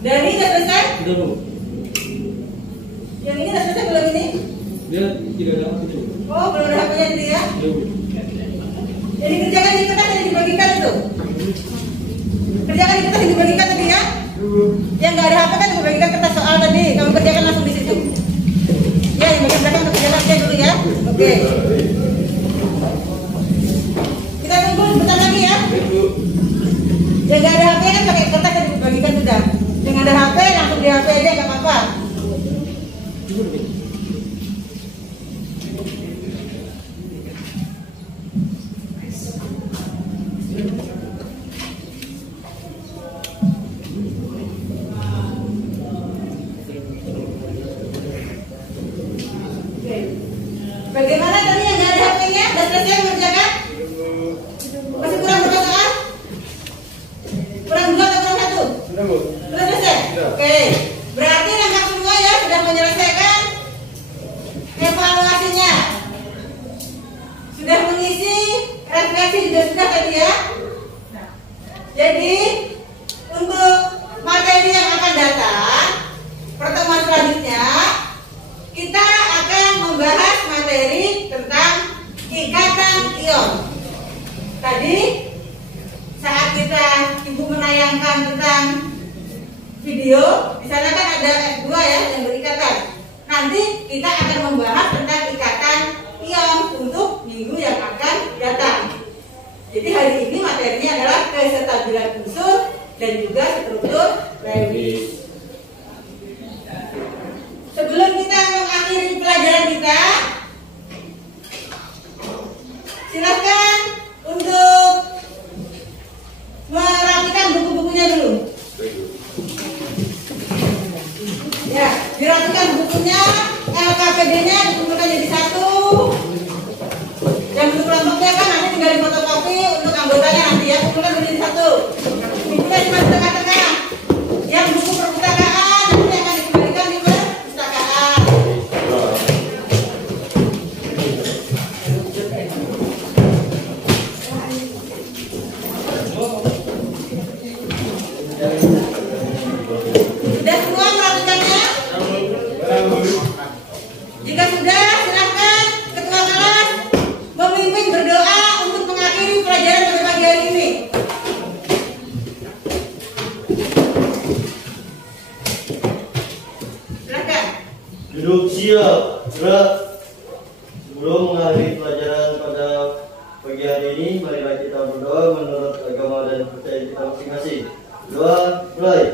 Dan ini sudah selesai? Sudah, Bu. Yang ini sudah selesai belum ini? Dia tidak ada apa-apa. Oh, belum ada HP-nya itu ya? Sudah, Bu. Jadi kerjakan di kertas yang dibagikan itu. Kerjakan di kertas yang dibagikan tadi ya? Yang nggak ada HP kan dibagikan kertas soal tadi. Kamu kerjakan langsung di situ. Ya, yang bagian belakang untuk kerjakan aja dulu ya. Oke. Kita tunggu sebentar lagi ya. Yang nggak ada HP kan pakai kertas yang dibagikan sudah. Yang ada HP langsung di HP aja nggak apa-apa. Bagaimana tadi yang nggak ada HP-nya? Sudah selesai mengerjakan? Masih kurang berapa soal? Kurang 2 atau kurang 1? Sudah, Bu. Sudah selesai? Sudah. Oke. Berarti lengkap semua ya sudah menyelesaikan evaluasinya. Sudah mengisi refleksi juga sudah tadi ya. Jadi untuk materi yang akan datang pertemuan selanjutnya kita akan membahas materi tentang ikatan ion. Tadi saat Ibu menayangkan tentang video, di sana kan ada F2 ya yang berikatan. Nanti kita akan membahas tentang ikatan ion untuk minggu yang akan datang. Jadi hari ini materinya adalah kestabilan unsur dan juga struktur Lewis. Sebelum kita mengakhiri pelajaran kita, silakan untuk merapikan buku-bukunya dulu. Ya, dirapikan bukunya, LKPD-nya dikumpulkan jadi 1. Yang untuk kelompoknya kan nanti tinggal difotokopi, untuk anggotanya nanti ya, kumpulkan menjadi 1. Bukunya cuma di tengah-tengah. Yang buku perpustakaan nanti akan dikembalikan di perpustakaan. Sudah semua merapikannya? Jika sudah, silakan ketua kelas memimpin berdoa untuk mengakhiri pelajaran pada pagi hari ini. Silakan. Duduk siap. Gerak. Sebelum mengakhiri pelajaran pada pagi hari ini, marilah kita berdoa menurut agama dan percaya kita masing-masing. Doa mulai.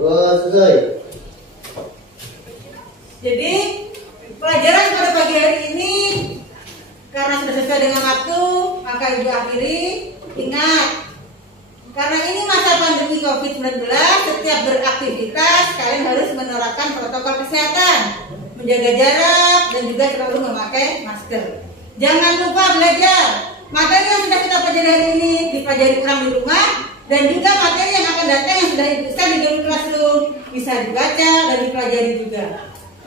Doa selesai. Jadi pelajaran pada pagi hari ini karena sudah sesuai dengan waktu, maka ibu akhiri. Ingat, karena ini masa pandemi COVID-19, setiap beraktivitas kalian harus menerapkan protokol kesehatan, menjaga jarak dan juga selalu memakai masker. Jangan lupa belajar. Materi yang sudah kita pelajari hari ini dipelajari kurang di rumah, dan juga materi yang akan datang yang sudah bisa di Google Classroom bisa dibaca dan dipelajari juga.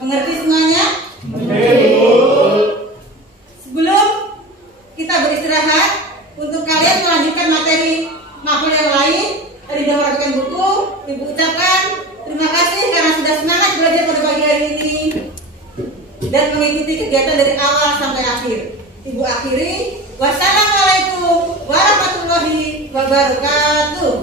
Mengerti semuanya? Sebelum kita beristirahat, untuk kalian melanjutkan materi mapel yang lain, tadi sudah merapikan buku, ibu ucapkan terima kasih karena sudah semangat belajar pada pagi hari ini dan mengikuti kegiatan dari awal sampai akhir. Ibu akhiri, wassalamualaikum warahmatullahi wabarakatuh.